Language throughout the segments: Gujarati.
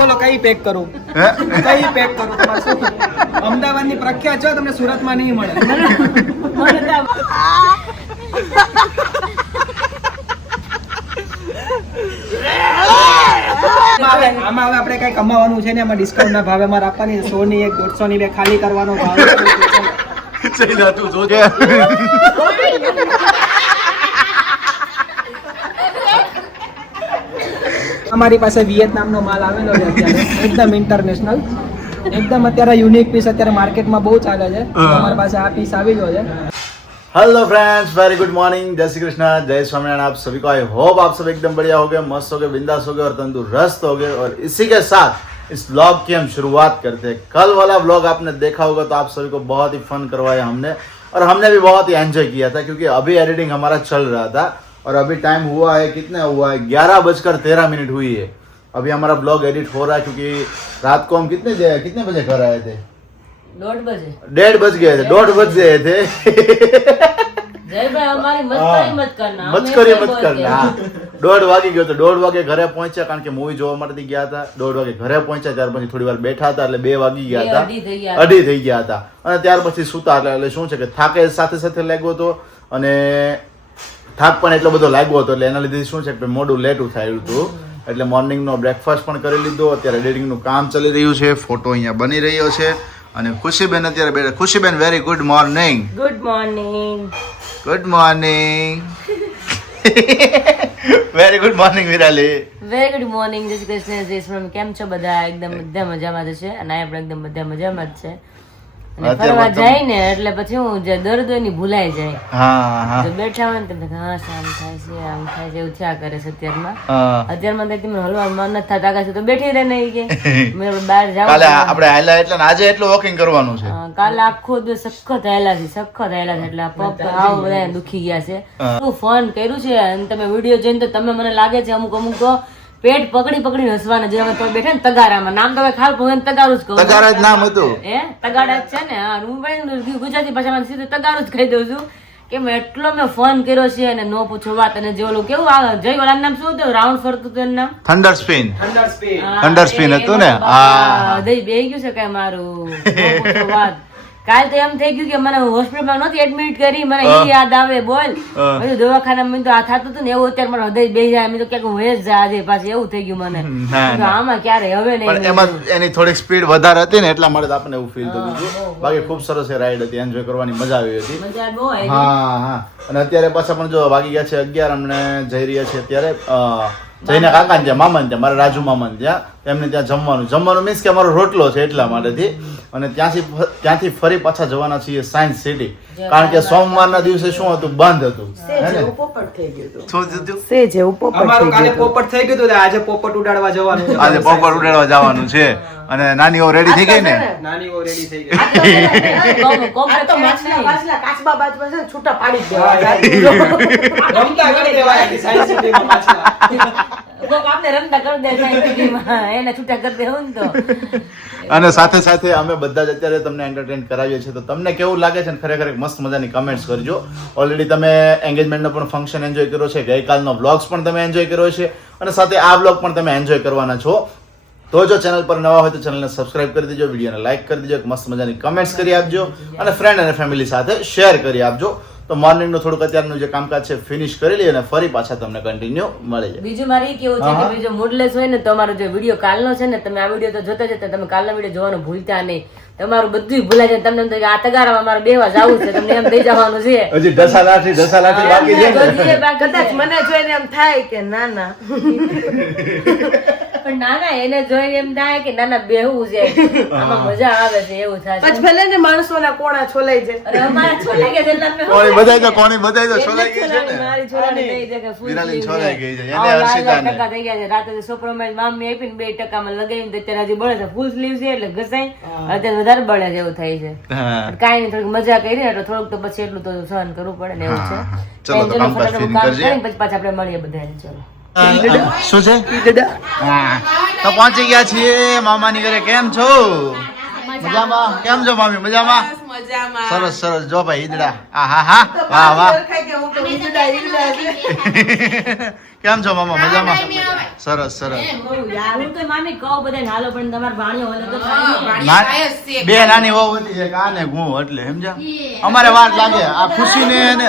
બોલો કઈ પેક કરું કઈ પેક કરું તમારે શું અમદાવાદની પ્રખ્યાત છો તમને સુરતમાં નહીં મળે આમાં હવે આપણે કઈ કમાવાનું છે ને એમાં ડિસ્કાઉન્ટ ના ભાવે મારે આપવાની 100 ની 1 150 ની 2 ખાલી કરવાનો ભાવ અમારી પાસે વિયેતનામનો માલ આવેલો છે અત્યારે એકદમ ઇન્ટરનેશનલ एकदम અત્યારે યુનિક પીસ અત્યારે માર્કેટમાં બહુ ચાલે છે અમારી પાસે આ પીસ આવી ગયો છે। Hello friends, very good morning, जय श्री कृष्णा, जय स्वामीनारायण। आप सभी को आई होप आप सब एकदम बढ़िया हो गए, मस्त हो गए, बिंदास हो गए और तंदुरुस्त हो गए। और इसी के साथ इस ब्लॉग की हम शुरुआत करते हैं। कल वाला ब्लॉग आपने देखा होगा तो आप सभी को बहुत ही फन करवाया हमने और हमने भी बहुत ही एंजॉय किया था क्योंकि अभी एडिटिंग हमारा चल रहा था और अभी टाइम हुआ है, कितना हुआ है, 11:13 हुई है। अभी हमारा ब्लॉग एडिट हो रहा है क्योंकि रात को हम कितने बजे घर आए थे? 1:30 बजे। 1:30 बज गए थे, 1:30 बज गए थे। जय भाई हमारी मस्करी मत करना, मस्करी मत करना। 1:30 વાગી ગયો તો 1:30 વાગે ઘરે પહોંચ્યા કારણ કે મૂવી જોવા માટે ગયા હતા। 1:30 વાગે ઘરે પહોંચ્યા, ત્યાર પછી થોડી વાર બેઠા હતા એટલે 2 વાગી ગયા હતા, અઢી થઈ ગયા હતા અને ત્યાર પછી સુતા એટલે શું છે કે થાકે સાથે સાથે લાગ્યો હતો અને થાક પણ એટલો બધો લાગ્યો હતો એટલે એના લીધે શું છે કે મોડું લેટું થયું હતું એટલે મોર્નિંગનો બ્રેકફાસ્ટ પણ કરી લીધો। અત્યારે એડિટિંગનું કામ ચાલી રહ્યું છે, ફોટો અહીંયા બની રહ્યો છે અને ખુશીબેન અત્યારે બેઠા। Khushiben very good morning. Good morning, good morning, very good morning Virali. Very good morning, જય શ્રી કૃષ્ણ, જય શ્રી કેમ છો બધા? એકદમ બધા મજામાં જ છે અને આપણે એકદમ બધા મજામાં જ છે અને ફરવા જાય ને એટલે પછી હું જે દર્દ હોય ને ભૂલાઈ જાય। હા હા, તો બેઠા હોય ને તો હા આમ થાય છે આમ થાય છે એવું થયા કરે છે અત્યારમાં તો મને હલવા મન નથી થતા કાશે તો બેઠી રહે નહીં કે મેં બહાર જાવ કાલે આપણે હાલ્યા એટલે આજે એટલું વોકિંગ કરવાનું છે। કાલે આખો દિવસ સખત આયેલા છે એટલે આ પગ આવ બધા દુખી ગયા છે। હું ફોન કર્યું છે અને તમે વિડીયો જોઈને તો તમે મને લાગે છે અમુક તો પેટ પકડી હસવાના જે અમે તો બેઠા ને તગારામાં નામ તો ખાલ હું તગારું જ કહું, તગારા જ નામ હતું હે તગાડા જ છે ને। હા હું પણ ગુજરાતી ભાષામાં સીધું તગારું જ કહી દઉં છું કે મેં એટલો મેં ફોન કર્યો છે અને નો પૂછો વાત। અને જે ઓલું કેવું જય ઓલાનું નામ શું હતું રાઉન્ડ ફરતું હતું એનું નામ થંડર સ્પિન હતું ને। હા દઈ બેહી ગયું છે કઈ મારું નો પૂછો વાત। કાલ તો એમ થઈ ગયું કે મને હોસ્પિટલમાં નહોતી એડમિટ કરી, મને એ યાદ આવે બોલ બધું દવાખાનામાં તો આ થતું હતું ને એવું અત્યારે મારું હૃદય બેસી જાય, મેં તો ક્યાંક હું જ જા આજે પાછી એવું થઈ ગયું મને આમાં ક્યારે હવે નહીં। એમાં એની થોડીક સ્પીડ વધારે હતી ને એટલા માટે આપણને એવું ફીલ થતું હતું। બાકી ખૂબ સરસ રાઈડ હતી, એન્જોય કરવાની મજા આવી હતી। મજા બહુ આવી। હા હા, અને અત્યારે પાછા પણ જો વાગી ગયા છે 11, અમને જઈ રહ્યા છે અત્યારે જઈને કાકાને ત્યાં મામાને ત્યાં મારા રાજુ મામાને ત્યાં એમને ત્યાં જમવાનું મીન્સ કે અમારો રોટલો છે એટલા માટેથી। અને ત્યાંથી ફરી પાછા જવાના છીએ સાયન્સ સિટી કારણ કે સોમવારના દિવસે શું હતું બંધ હતું પોપટ થઈ ગયું હતું આજે પોપટ ઉડાડવા જવાનું છે। આજે પોપટ ઉડાડવા જવાનું છે અને નાની ઓ રેડી થઈ ગઈ ને? નાની ઓ રેડી થઈ ગઈ તો માછલા કાચબા બાજવા છે છૂટા પાડી દેવા રમતા કરી દેવાય સાયન્સ સિટીમાં માછલા આપણે રમતા કરી દે સાયન્સ સિટીમાં એને છૂટા કરી દેવું ને તો। અને સાથે સાથે અમે બધા જ અત્યારે તમને એન્ટરટેન કરાવીએ છીએ તો તમને કેવું લાગે છે ને ખરેખર મસ્ત મજાની કમેન્ટ્સ કરજો। ઓલરેડી તમે એન્ગેજમેન્ટનો પણ ફંક્શન એન્જોય કર્યો છે, ગઈકાલનો વ્લોગ્સ પણ તમે એન્જોય કર્યો છે અને સાથે આ વ્લોગ પણ તમે એન્જોય કરવાના છો। તો જો ચેનલ પર નવા હોય તો ચેનલને સબસ્ક્રાઇબ કરી દેજો, વિડીયોને લાઇક કરી દેજો, મસ્ત મજાની કમેન્ટ્સ કરી આપજો અને ફ્રેન્ડ અને ફેમિલી સાથે શેર કરી આપજો। તો મોર્નિંગનું થોડુંક અત્યારનું જે કામકાજ છે ફિનિશ કરી લઈએ અને ફરી પાછા તમને કન્ટિન્યુ મળી જાય। બીજું મારે એ કેવું છે કે બીજો મૂડલેસ હોય ને તમારો જે વિડીયો કાલનો છે ને તમે આ વિડીયો તો જોતા જતા તમે કાલનો વિડીયો જોવાનું ભૂલતા નહીં, તમારું બધું ભૂલાઈ જાય। તમને એમ થાય કે આ તગારામાં મારે બેવા જવું છે, તમને એમ થઈ જવાનું છે હજી ઢસા લાઠી બાકી છે કદાચ મને જોઈને એમ થાય કે ના ના પણ ના ના એને જોઈને એમ થાય કે ના ના બેહવું છે આમાં મજા આવે છે એવું થાય પછી ભલે ને માણસોના કોણા છોલાઈ જાય અરે અમારા છોલાઈ ગયા એટલે અમે કોણી બધાય તો છોલાઈ ગઈ છે ને મારી છોલાઈ નહીં દેખે ફૂલ વિરાલી છોલાઈ ગઈ છે એને હર્ષિતાને ટકા થઈ ગયા છે રાતે સોપ્રોમાઇઝ મામી આપીને 2% માં લગાવીને અત્યારે હજી બળે છે ફૂલ સ્લીવ છે એટલે ઘસાઈ અત્યારે વધારે બળે છે એવું થાય છે। કાઈ નહીં થોડીક મજા કરી ને એટલે થોડુંક તો પછી એટલું તો સહન કરવું પડે ને એવું છે। ચલો તો કામકાજ ફિનિશ કરજે પછી પાછા આપણે મળીએ બધાને। ચલો શું છે? હા તો પહોંચી ગયા છીએ મામાની ઘરે। કેમ છો? મજામાં? કેમ છો મામી? મજામાં? સરસ સરસ। જો ભાઈ ઈદડા, હા હા હા, વાહ વાહ। કેમ છો મામા મજામાં સરસ સરસ હું તો મામી કહું બધાને હાલો પણ તમારે ભાણિયો હોય તો થાય ને. બે નાની વહુ હતી છે આ ને હું એટલે સમજ્યા અમારે વાર લાગે આ ખુશીને એને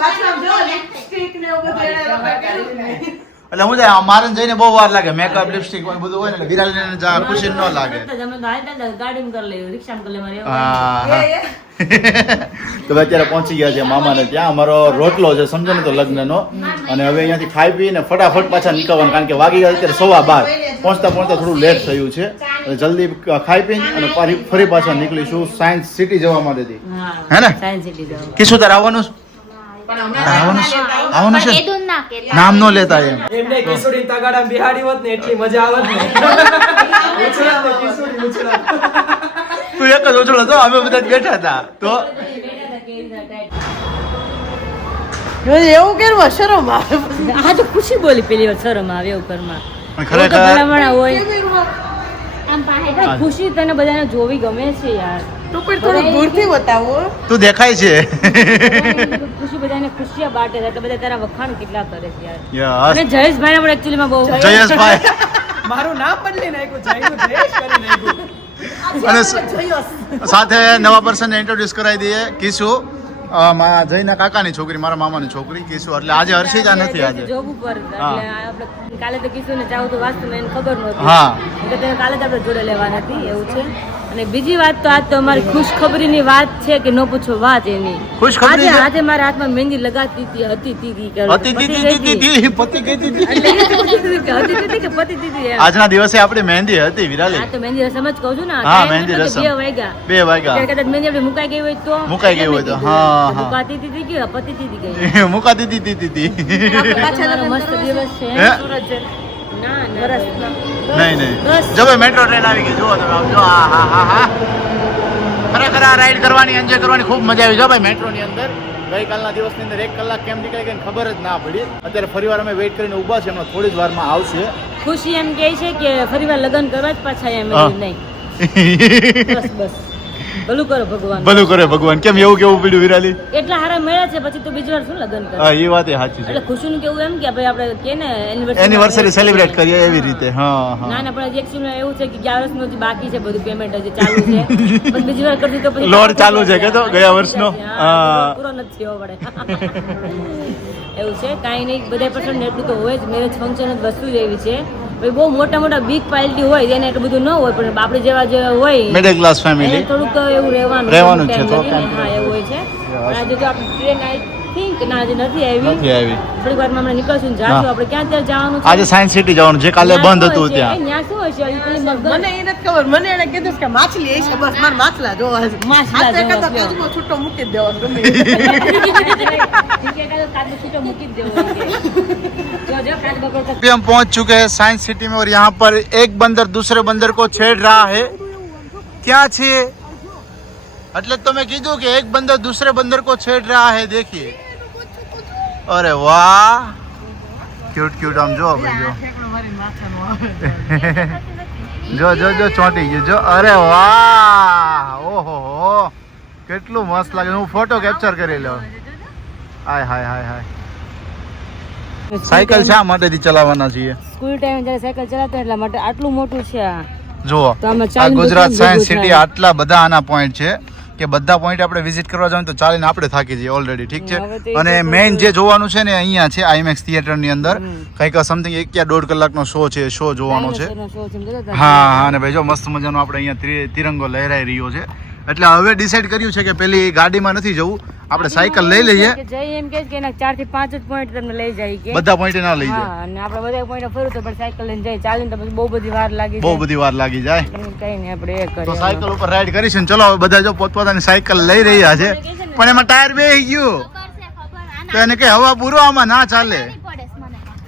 પાછું આમ જો લિપસ્ટિક ને એવું બધું એને કર્યું ને. એટલે હું જાય મારે જઈને બહુ વાર લાગે મેકઅપ લિપસ્ટિક બધું હોય ને એટલે વિરાલીને જા ખુશી ન લાગે તમે તો હાલતા ગાડીમાં કરી લેવું રિક્ષામાં કરી લે મારે એવું. હા તો અત્યારે પહોંચી ગયા છે મામાને ત્યાં અમારો રોટલો છે સમજો ને તો લગ્નનો અને હવે અહીંયાથી ખાઈ પીને ફટાફટ પાછા નીકળવાનું કારણ કે વાગી ગયા અત્યારે 12:15 પહોંચતા થોડું લેટ થયું છે એટલે જલ્દી ખાઈ પીને અને ફરી પાછા નીકળીશું સાયન્સ સિટી જવા માટેથી હે ને સાયન્સ સિટી જાવ. કિશોર તારે આવવાનું આવવાનું છે નામ નો લેતા એમ એમને કિશોરી તગાડા બિહાડી હોત ને એટલી મજા આવત ને ઉછળત ને કિશોરી ઉછળત. તું એક જ ઓછળો તો અમે બધા જ બેઠા હતા તો એવું કેવું શરમ આવે. આ તો ખુશી બોલી પેલી વાર શરમ આવે એવું ઘરમાં. પણ હું તો ખરેખર ભલામણા હોય ભાઈ, ખુશી તને બધાને જોવી ગમે છે યાર. તું પણ થોડું દૂરથી બતાવો. તું દેખાય છે ખુશી બધાને ખુશિયા બાટે છે એટલે બધા તારા વખાણ કેટલા કરે છે યાર. યસ અને જયેશભાઈ આપણે એકચ્યુઅલી માં બહુ જયેશભાઈ મારું નામ બદલી નાખ્યું જયનું જયેશ કરી નાખ્યું. અને સાથે નવા પર્સનને ઇન્ટ્રોડ્યુસ કરાવી દઈએ કિશુ મારા જયના કાકાની છોકરી મારા મામાની છોકરી કિશુ એટલે આજે હર્ષિતા નથી આજે જોબ ઉપર એટલે આપણે કાલે તો કિશોરને ચાહું તો વાસ્તુ મને ખબર નહોતી. હા. એટલે તેને કાલે જ આપણે જોડે લેવાની હતી એવું છે. અને બીજી વાત તો આજ તો અમારી ખુશખબરીની વાત છે કે ન પૂછો વાત એની. ખુશખબરી આજે છે? આજે મારા હાથમાં મહેંદી લગાતી હતી અતિ પતિ કહેતી હતી. પતિ દીધી એમ. આજના દિવસે આપણી મહેંદી હતી વિરાલી આ તો મહેંદી રસમ જ કહું છું ને. હા, time મહેંદી નતો કે રસમ. 2 વાગ્યા. 2 વાગ્યા એટલે કદાચ મહેંદી આપણી મુકાઈ ગઈ હોય તો મુકાઈ ગઈ હોય તો, એટલે મેં હા, કીધું. હા. મુકાતી હતી કે પતિ દીધી ગઈ. મુકાતી દીધી તમારો મસ્ત દિવસ છે. હે? સુરત છે. ના ના નહીં નહીં બસ. જો ભાઈ મેટ્રો ટ્રેન આવી ગઈ જુઓ તમે આવજો હા હા હા હા ખરેખર આ રાઈડ કરવાની એન્જોય કરવાની ખૂબ મજા આવી જો ભાઈ મેટ્રોની અંદર ગઈકાલના દિવસની અંદર 1 કલાક કેમ નીકળી ગઈ ખબર જ ના પડી અત્યારે ફરીવાર અમે વેઇટ કરીને ઊભા છે હમણાં થોડી જ વારમાં આવશે ખુશી એમ કહે છે કે ફરીવાર લગ્ન કરવા જ પાછા એમ હા. નહીં બસ બસ ભલું કરો ભગવાન. ભલું કરે ભગવાન કેમ એવું કેવું પડ્યું વિરાલી એટલા હારા મળ્યા છે પછી તો બીજી વાર શું લગ્ન કરે. હા એ વાત એ સાચી એટલે છે ખુશીનું કેવું એમ કે ભાઈ આપણે કે ને એનિવર્સરી સેલિબ્રેટ કરીએ એવી રીતે હા ના હા ના પણ એકચ્યુઅલી એવું છે કે 11 વર્ષનું હજી બાકી છે બધું પેમેન્ટ હજી ચાલુ છે પણ બીજી વાર કરતી તો પછી લોન ચાલુ છે કે તો ગયા વર્ષનો? હા, હા. પૂરો નથી થયો પડે એવું છે કાંઈ નહીં બધા પર્સન્ટ એટલું તો હોય જ મેરેજ ફંક્શન જ વસ્તુ જ એવી છે ભાઈ બહુ મોટા મોટા બિગ પાર્ટી હોય એને એટલું બધું ન હોય પણ આપણે જેવા જે હોય મિડલ ક્લાસ એને ફેમિલી થોડુંક એવું રહેવાનું રહેવાનું છે, time થોડુંક લગીને. હા એવું હોય છે પણ આજે જો આપણે ટ્રેન આઈ થિંક ના આજે નથી આવી નથી આવી થોડીક વારમાં આપણે નીકળશું ને જાશું હા. આપણે ક્યાં ત્યાં જવાનું છે આજે સાયન્સ સિટી જવાનું જે કાલે ત્યાં બંધ શું હતું હોય છે? ત્યાં ત્યાં શું હોય છે? પેલી મગર- મને એ નથી ખબર. મને એને કીધું કે માછલી છે બસ મારે માછલા જોવા છે. માછલા આ તો જોવા એકાદો છે. કાચબો છૂટો મૂકી જ દેવાનો ગમે એ. काट छूटो मुकी दे जो जो काट बकरो तक अभी हम पहुंच चुके हैं साइंस सिटी में और यहाँ पर एक बंदर दूसरे बंदर को छेड़ रहा है क्या છે એટલે તો મેં કીધું કે એક બંદર दूसरे बंदर को छेड़ रहा है देखिए अरे वाह क्यूट क्यूट આમ જો ભાઈ જો જો જો ચોંટી ગયું જો અરે વાહ ઓહો હો કેટલું મસ્ત લાગે હું ફોટો કેપ્ચર કરી લઉં હાય હાય હાય હાય સાયકલ શા માટેથી ચલાવવાના છીએ સ્કૂલ ટાઈમ જ્યારે સાયકલ ચલાવતા એટલા માટે આટલું મોટું છે આ જુઓ તો આમાં આ ચાલીને ગુજરાત બધું સાયન્સ ભેગું સિટી થાય. આટલા બધા આના પોઈન્ટ છે કે બધા પોઈન્ટ આપણે વિઝિટ કરવા જાવ તો ચાલીને આપણે થાકી જઈએ ઓલરેડી ઠીક છે હવે તો એ અને તો મેઇન જે જોવાનું છે ને અહીંયા છે આઈમેક્સ થિયેટર ની અંદર હમ. કંઈક સમથિંગ 1 યા 1.5 કલાકનો શો છે શો જોવાનો છે ડાયનોસરનો show છે, સમજો તો? હા હા અને ભાઈ જો મસ્ત મજાનો આપણે અહીંયા તિરંગો લહેરાઈ રહ્યો છે એટલે હવે ડિસાઈડ કર્યું છે કે પેલી ગાડીમાં નથી જવું આપણે સાયકલ લઈ લઈએ કે જય એમ કહે છે કે એના 4 થી 5 જ પોઈન્ટ તમને લઈ જાય કે બધા પોઈન્ટ ના લઈ જાય હા અને આપણે બધા પોઈન્ટ ફરું તો પણ સાયકલ લઈને જાય ચાલીને તો પછી બહુ બધી વાર લાગી બહુ જાય બધી વાર લાગી જાય એટલે કઈ નહીં આપણે એ તો કરીએ સાયકલ ઉપર રાઈડ કરીશું ચલો હવે બધા જો પોતપોતાની સાયકલ લઈ રહ્યા છે પણ એમાં ટાયર બેહી ગયું તો એને કે હવા પૂરો આમાં ના ચાલે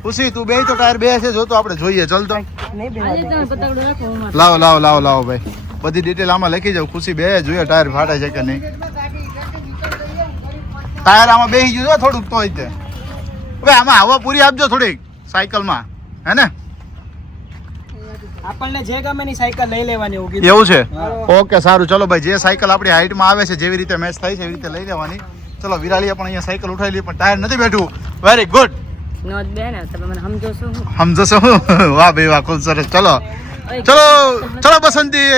ખુશી તું બે તો ટાયર બે છે જો તો આપણે જોઈએ ચલ તો આજે તમે પતંગડો રાખો હું માથે. લાવો લાવો લાવો લાવો ભાઈ બધી ડિટેલ આમાં લખી જાવ ખુશી બે જોઈએ ટાયર ફાટે છે કે નહીં ટાયર આમાં બેસી ગયું છે થોડુંક તોય તે હવે આમાં હવા પૂરી આપજો થોડીક સાયકલમાં હે ને આપણને જે ગમે ની સાયકલ લઈ લેવાની એવું કીધું. એવું છે ઓકે સારું ચલો ભાઈ જે સાયકલ આપણી હાઈટમાં આવે છે જેવી રીતે મેચ થાય છે એવી રીતે લઈ લેવાની ચલો વિરાલીએ પણ અહીંયા સાયકલ ઉઠાવી લી પણ ટાયર નથી બેઠું વેરી ગુડ નોંધ બે ને તમે મને સમજો છો હું સમજો છો વાહ ભાઈ વાહ ખૂબ સરસ ચલો ચલો ચલો બસંતી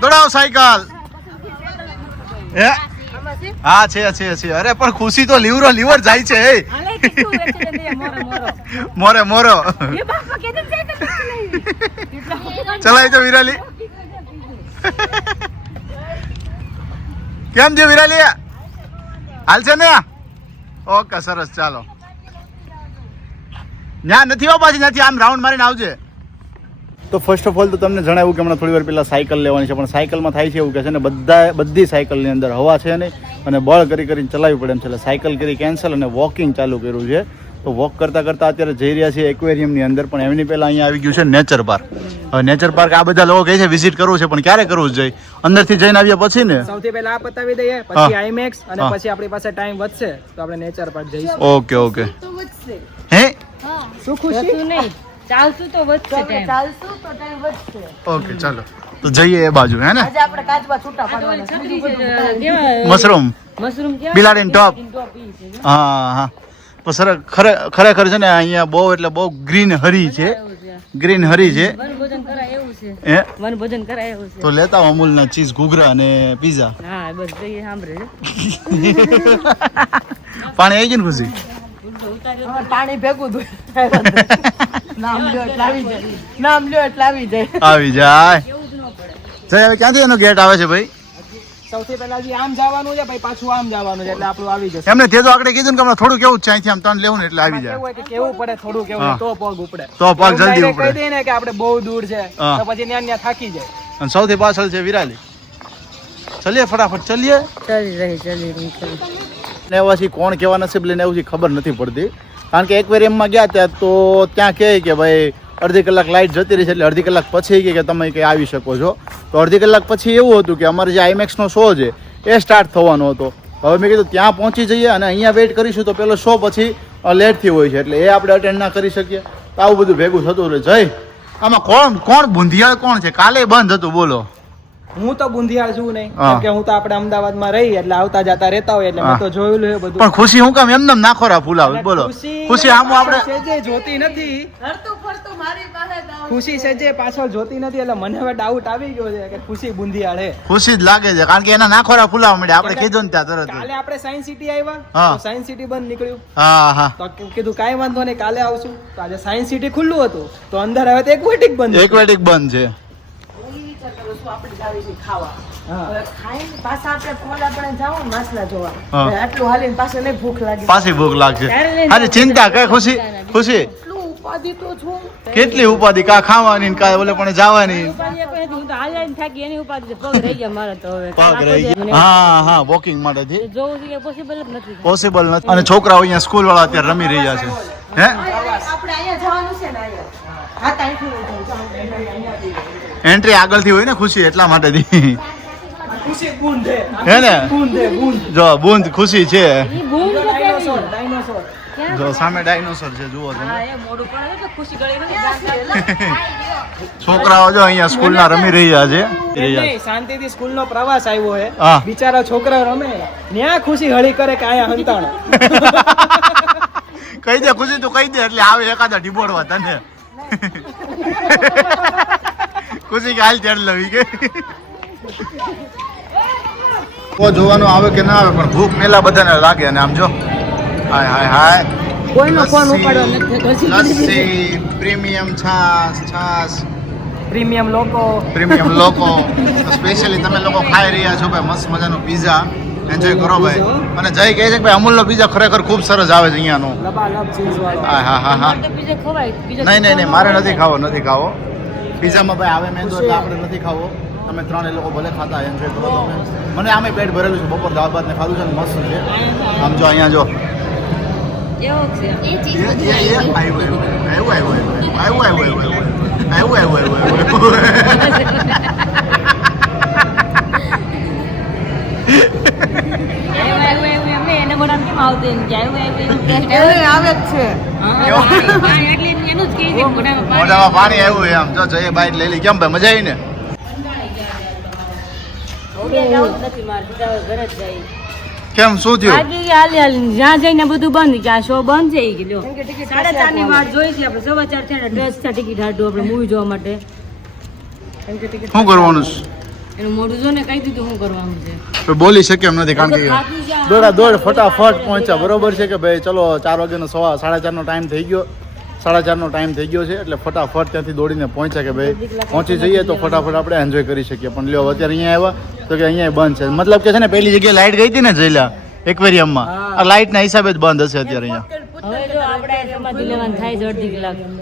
દોડાવ સાયકલ હે હા છે અરે પણ ખુશી તો લીવર જાય છે એ મોરે મોરો ચલાય તો વિરાલી કેમ છે વિરાલી હાલ છે ને ઓકે સરસ ચાલો ના નથી હો પાછી નથી આમ રાઉન્ડ મારીને આવજે તો ફર્સ્ટ ઓફ ઓલ તો તમને જણાવ્યું કે હમણાં થોડી વાર પહેલાં સાયકલ લેવાની છે પણ સાયકલમાં થાય છે એવું કે છે ને બધી સાયકલની અંદર હવા છે નહીં અને બળ કરીને ચલાવવી પડે એમ છે એટલે સાયકલ કરી કેન્સલ અને વોકિંગ ચાલુ કર્યું છે તો વોક કરતાં અત્યારે જઈ રહ્યા છીએ એક્વેરિયમની અંદર પણ એમની પહેલાં અહીંયા આવી ગયું છે નેચર પાર્ક હવે નેચર પાર્ક આ બધા લોકો કહે છે વિઝિટ કરવું છે પણ ક્યારે કરવું છે અંદરથી જઈને આવ્યા પછી ને સૌથી પહેલા આ પતાવી દઈએ પછી આઈમેક્સ અને પછી આપણી પાસે ટાઈમ વધશે તો આપણે નેચર પાર્ક જઈશું ઓકે હે શું ખુશી નહીં ચાલશું તો વધશે ટાઈમ ઓકે ચાલો તો જઈએ એ બાજુ હે ને આજે આપણે કાચબા છૂટા પાડવાના મશરૂમ બિલાડીન ટોપ હા તો સર ખરેખર છે ને અહીંયા બહુ ગ્રીન હરી છે વનભોજન કરાય એવું છે હે વનભોજન કરાય એવું છે તો લેતા અમૂલના ચીઝ ઘૂઘરા અને પીઝા હા બસ જઈએ સાંભળે પાણી આવી ગયું ને ખુશી પાણી ભેગું નામ લ્યો એટલે આવી જાય આવી જાય જય હવે ક્યાંથી એનો ગેટ આવે છે ભાઈ સૌથી પહેલા જે આમ જવાનું છે પછી પાછું આમ જવાનું છે એટલે આપણું આવી જશે એમને તે તો આપણે કીધું ને કે હમણાં થોડું કેવું છે અહીંથી આમ ટર્ન લેવું ને એટલે આવી કેવું જાય હોય કે કેવું પડે થોડું કેવું હા. તો પગ ઉપડે તો પગ એવું જલ્દી direct ઉપડે. કહી દઈએ ને કે આપણે બહુ દૂર છે હા. તો પછી ત્યાં થાકી જાય અને સૌથી પાછળ છે વિરાલી ચલીએ ફટાફટ ચલીએ ચલી રહી ને પછી કોણ કેવા નસીબ લઈને એવું છે ખબર નથી પડતી કારણ કે એક્વેરિયમમાં ગયા ત્યાં તો ત્યાં કહે કે ભાઈ અડધી કલાક લાઇટ જતી રહી છે એટલે અડધી કલાક પછી કે તમે કંઈ આવી શકો છો તો અડધી કલાક પછી એવું હતું કે અમારે જે આઈમેક્સનો શો છે એ સ્ટાર્ટ થવાનો હતો હવે મેં કીધું ત્યાં પહોંચી જઈએ અને અહીંયા વેઇટ કરીશું તો પેલો શો પછી લેટથી હોય છે એટલે એ આપણે અટેન્ડ ના કરી શકીએ તો આવું બધું ભેગું થતું રહે જય આમાં કોણ બુંધિયાળ કોણ છે કાલે બંધ હતું બોલો હું તો બુંધિયાળ છું નહીં હા. કેમ કે હું તો આપણે અમદાવાદમાં રહી એટલે આવતા જતા રહેતા હોય એટલે મેં તો જોયેલું છે બધું પણ ખુશી હું કામ એમને નાખોરા ફૂલાવે બોલો ખુશી આમ આપણે સેજે જોતી નથી હરતું ફરતું મારી પાસે જ આવે. ખુશી સેજે પાછળ જોતી નથી એટલે મને હવે ડાઉટ આવી ગયો છે કે ખુશી બુંધિયાળ હે ખુશી જ લાગે છે કારણ કે એના નાખોરા ફૂલાવા મળે આપણે કીધું ને ત્યાં તરત કાલે જ. આપણે સાયન્સ સિટી આવ્યા હા. તો સાયન્સ સિટી બંધ નીકળ્યું હા તો કીધું કાંઈ વાંધો નહીં કાલે આવશું તો આજે સાયન્સ સિટી ખુલ્લું હતું તો અંદર હવે તો એક્વેટિક બંધ હતું. એક્વેટિક બંધ છે હું ઈ વિચાર કરું છું આપણે જાવી છીએ ખાવા હા. હવે ખાઈને પાછા આપણે પોલ આપણે જાવ ને માછલા જોવા હા. હવે આટલું હાલીને પાછા નહીં ભૂખ લાગે પાછી ભૂખ લાગશે અરે ચિંતા કઈ ખુશી એટલું ઉપાધિ તો છું કેટલી ઉપાધિ કા ખાવાની ને કા ઓલે પણ જવાની હું તો હાલ્યા થાકી એની ઉપાધિ પગ રહી ગયા મારા તો હવે પગ રહી ગયા હા વોકિંગ માટેથી જોવું છે કે પોસિબલ જ નથી પોસિબલ નથી અને છોકરાઓ અહીંયા સ્કૂલ વાળા અત્યારે રમી રહ્યા છે હે આપણે અહીંયા જવાનું છે ને અહીંયા હા ત્યાંથી નહીં જવું એન્ટ્રી આગળથી હોય ને ખુશી એટલા માટેથી ખુશી બુંદ હે હે ને બુંદ હે બુંદ જો બુંદ ખુશી છે ઈ ભૂલ તો ડાયનોસોર ડાયનોસોર જો સામે ડાયનોસર છે જુઓ તમે હા એ મોડું પડે તો ખુશી ગળી છોકરાઓ જો અહીંયા સ્કૂલના રમી રહ્યા છે નહીં શાંતિથી સ્કૂલનો પ્રવાસ આવ્યો હે હા. બિચારા છોકરા રમે ન્યા ખુશી હળી કરે કે આયા હંતાણો કહી દે ખુશી તું કહી દે એટલે આવે એકાદા ઢીબોડવા તને ખુશી કે હાલ ચડ લવી કે જોવાનું આવે કે ના આવે પણ ભૂખ મેલા બધાને લાગે અને આમ જો હાય કોઈનો ફોન ઉપાડવા નથી થતો. લસ્સી પ્રીમિયમ છાસ પ્રીમિયમ લોકો પ્રીમિયમ લોકો સ્પેશિયલી તમે લોકો ખાઈ રહ્યા છો ભાઈ મસ્ત મજાનો પીઝા એન્જોય કરો ભાઈ અને જય કહે છે કે ભાઈ અમૂલનો પીઝા ખરેખર ખૂબ સરસ આવે છે અહીંયાનો લબાલબ ચીઝ વાળો હા તો બીજે ખવાય બીજે નહીં મારે નથી ખાવો પીઝામાં ભાઈ આવે મેંદો એટલે આપણે નથી ખાવો તમે ત્રણે લોકો ભલે ખાતા એન્જોય કરો તમે મને આમે પેટ ભરેલું છે બપોર દાળ ભાત ને ખાધું છે ને મસ્ત છે આમ જો અહીંયા જો એવો છે એને મોઢામાં કેમ આવતું એમ કે આવ્યું એવું ટેસ્ટ એને આવે જ છે પાણી એટલે એનું જ કહે છે કે મોઢામાં પાણી મોઢામાં પાણી આવ્યું એમ જો જઈએ બાઈટ લઈ લી કેમ ભાઈ મજા આવી ને ક્યાંય જવું જ નથી મારે સીધા હવે ઘરે જ જાય કેમ શું થયું બાકી હાલી હાલી જ્યાં જઈને બધું બંધ કે આ શો બંધ છે ઈ કે લ્યો 4:30 ની વાટ જોઈ છે આપણે 4:15 થયા ડ્રેસ છે ટિકિટ હાટું આપણે મૂવી જોવા માટે શું કરવાનું છે એનું મોઢું જો ને કહી દીધું શું કરવાનું છે તો બોલી શકે એમ નથી કારણ કે થાકી ગયા. દોડા દોડ ફટાફટ પહોંચ્યા બરોબર છે કે ભાઈ ચલો 4 વાગ્યાનો 4:30 નો ટાઈમ થઈ ગયો 4:30 નો ટાઈમ થઈ ગયો છે એટલે ફટાફટ ત્યાંથી દોડીને પહોંચ્યા કે ભાઈ પહોંચી જઈએ તો ફટાફટ આપણે એન્જોય કરી શકીએ પણ લ્યો અત્યારે અહીંયા આવ્યા તો કે અહીંયા બંધ છે મતલબ કે છે ને પેલી જગ્યાએ લાઇટ ગઈ હતી ને જઈલા એક્વેરિયમમાં આ લાઇટના હિસાબે જ બંધ હશે અત્યારે અહીંયા હવે જો આપણે સમાધિ લેવાનું થાય છે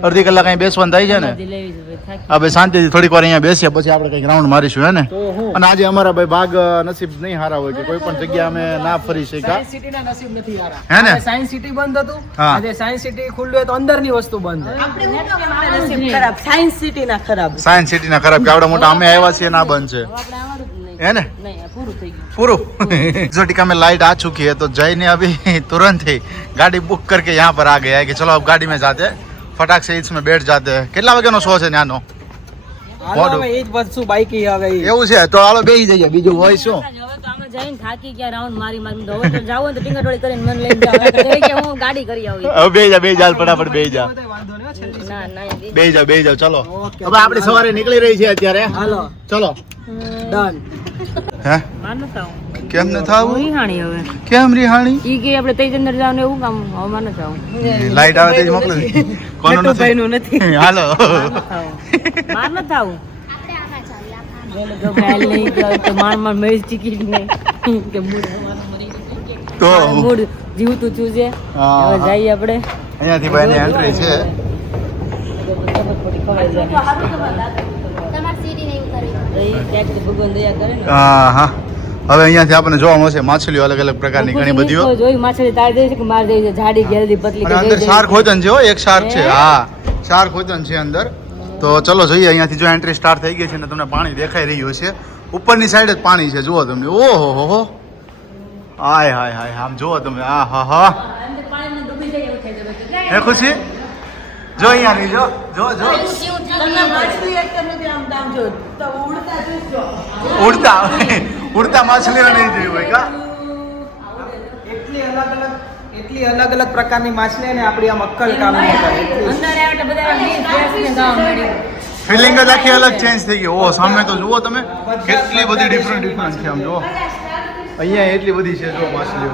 અડધી કલાક અહીં બેસવાનું થાય છે ને સમાધિ લેવી છે ભાઈ, થાકી. હા ભાઈ શાંતિથી થોડીક વાર અહીંયા બેસીએ પછી આપણે કંઈક રાઉન્ડ મારીશું હે ને અને આજે અમારા ભાઈ ભાગ નસીબ નહીં હારા હોય કે કોઈ પણ જગ્યા અમે ના ફરી શક્યા સાયન્સ સિટી ના નસીબ નથી યાર હે ને? સાયન્સ સિટી બંધ હતું હા. આજે સાયન્સ સિટી ખુલ્લું હોય તો અંદરની વસ્તુ બંધ છે. નસીબ ખરાબ સાયન્સ સિટી ના ખરાબ સાયન્સ સિટીના ખરાબ કે આવડા મોટા અમે આવ્યા છીએ ના બંધ છે હવે આપણે આવવાનું જ નહીં હે ને નહીં આ પૂરું થઈ ગયું पूरा एक्सोटिका में लाइट आ चुकी है तो जय ने अभी तुरंत ही गाड़ी बुक करके यहाँ पर आ गया है कि चलो अब गाड़ी में जाते हैं फटाक से इसमें बैठ जाते हैं કેટલા વાગ્યાનો શો છે ન્યાનો હાલો હવે એ જ વસ્તુ બાઈકી હવે ઈ. એવું છે તો હાલો બેસી જઈએ બીજું હોય શું હવે તો આમાં જઈને થાકી ગયા રાઉન્ડ મારી મારી હવે તો જાવ તો ટીંગાટોળી કરીને મને લઈને જાવ હવે તો કહે કે હું ગાડી કરી આવી હવે બેસી જા ફટાફટ બેસી જા બધે વાંધો નહીં હો, છેલ્લી ના ના એ બેસી જાઓ ચલો ઓકે. હવે આપણે સવારે નીકળી રહી છે અત્યારે હાલો ચલો ડન હે માર ન થાવ કેમ ન થાવું હું હાણી હવે કેમ રિહાણી ઈ કે આપણે તેજ અંદર જવાનું એવું કામ હવે માર ન થાવ લાઈટ આવે તે મોકલો કોનો નથી હાલો માર ન થાવ તો પહેલ નહીં તો માર માર મેજ ટિકિટ નહીં કે મૂડ તો મૂડ જીવતું ચૂજે હા. હવે જઈએ આપણે અહીંયાથી ભાઈની એન્ટ્રી છે ભગવાન દયા કરે ને હા હા હવે અહીંયાથી આપણને જોવા મળશે માછલીઓ અલગ અલગ પ્રકારની ઘણી બધીઓ જોઈ માછલી તાર દે છે કે માર દે છે જાડી ગેલદી પતલી અને કે અંદર શાર્ક હોતન છે હો એક શાર્ક છે હા શાર્ક હોતન છે અંદર તો ચલો જોઈએ અહીંયાથી જો એન્ટ્રી સ્ટાર્ટ થઈ ગઈ છે ને તમને પાણી દેખાઈ રહ્યું છે ઉપરની સાઈડ જ પાણી છે જુઓ તમને ઓહો હો હો હાય હાય હાય આમ જુઓ તમે આ હા હા અંદર પાણીમાં ડૂબી જાય એવું થઈ જાય હે ખુશી જો અહીંયા નહીં જો જો જો તમને માછલી એક તો નથી આમ દામ જો તો ઉડતા જોજો ઉડતા ઉડતા માછલીઓ નહીં જોઈ હોય કા એટલી અલગ અલગ પ્રકારની માછલી ને આપણી આમ અક્કલ કામ નહીં કરે એટલી. અંદર આવે એટલે બધા મીર ફ્રેશ ને ગામ મળ્યું ફિલિંગ જ આખી અલગ ચેન્જ થઈ ગઈ ઓ સામે તો જુઓ તમે કેટલી બધી ડિફરન્ટ છે આમ જુઓ અહીંયા એટલી બધી છે જો માછલીઓ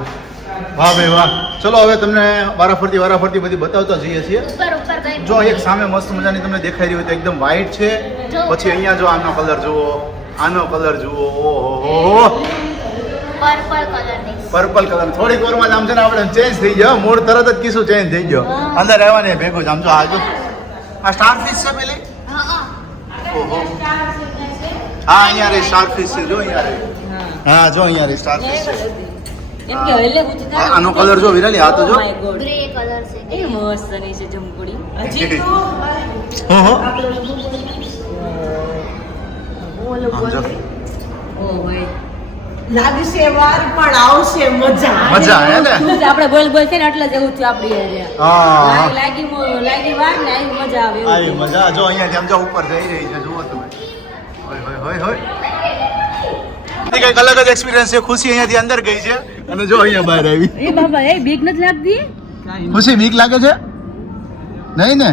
વાહ ભાઈ વાહ ચલો હવે તમને વારાફરતી બધી બતાવતા જઈએ છીએ જો એક સામે મસ્ત મજાની તમને દેખાઈ રહી હોય તો એકદમ વ્હાઈટ છે પછી અહીંયા જો આનો કલર જુઓ ઓહો પર્પલ કલર થોડીક વારમાં જ આમ છે ને આપણે ચેન્જ થઈ ગયો મૂડ તરત જ કિસ્સો ચેન્જ થઈ ગયો અંદર રહેવાની ભેગું જ આમ જો આ જો આ સ્ટાર ફિશ છે પેલી ઓહો હા અહીંયા રે સ્ટાર ફિશ છે જો અહીંયા રે હા જો અહીંયા રે સ્ટાર ફિશ છે એમ કે એટલે ઊંચી થાય આનો કલર જો વિરાલી આ તો જો Oh my God. એ મસ્ત નહીં છે જમકુડી હજી તો ઓહો બોલો આમ જો. ઓ ભાઈ લાગશે વાર પણ આવશે મજા મજા હે ને આપણે બોલ બોલ છે ને એટલે જ એવું થયું આપણી હારે. હા લાગી વાર ને આવી મજા આવે એવું આવી થયું. મજા જો અહીંયા આમ જો ઉપર જઈ રહી છે જુઓ તમે હોય કંઈક અલગ જ એક્સપિરિયન્સ છે ખુશી અહીંયાથી અંદર ગઈ છે અને જો અહીંયા બહાર આવી એ બાબા એ બીક નથી લાગતી ખુશી બીક લાગે છે નહીં ને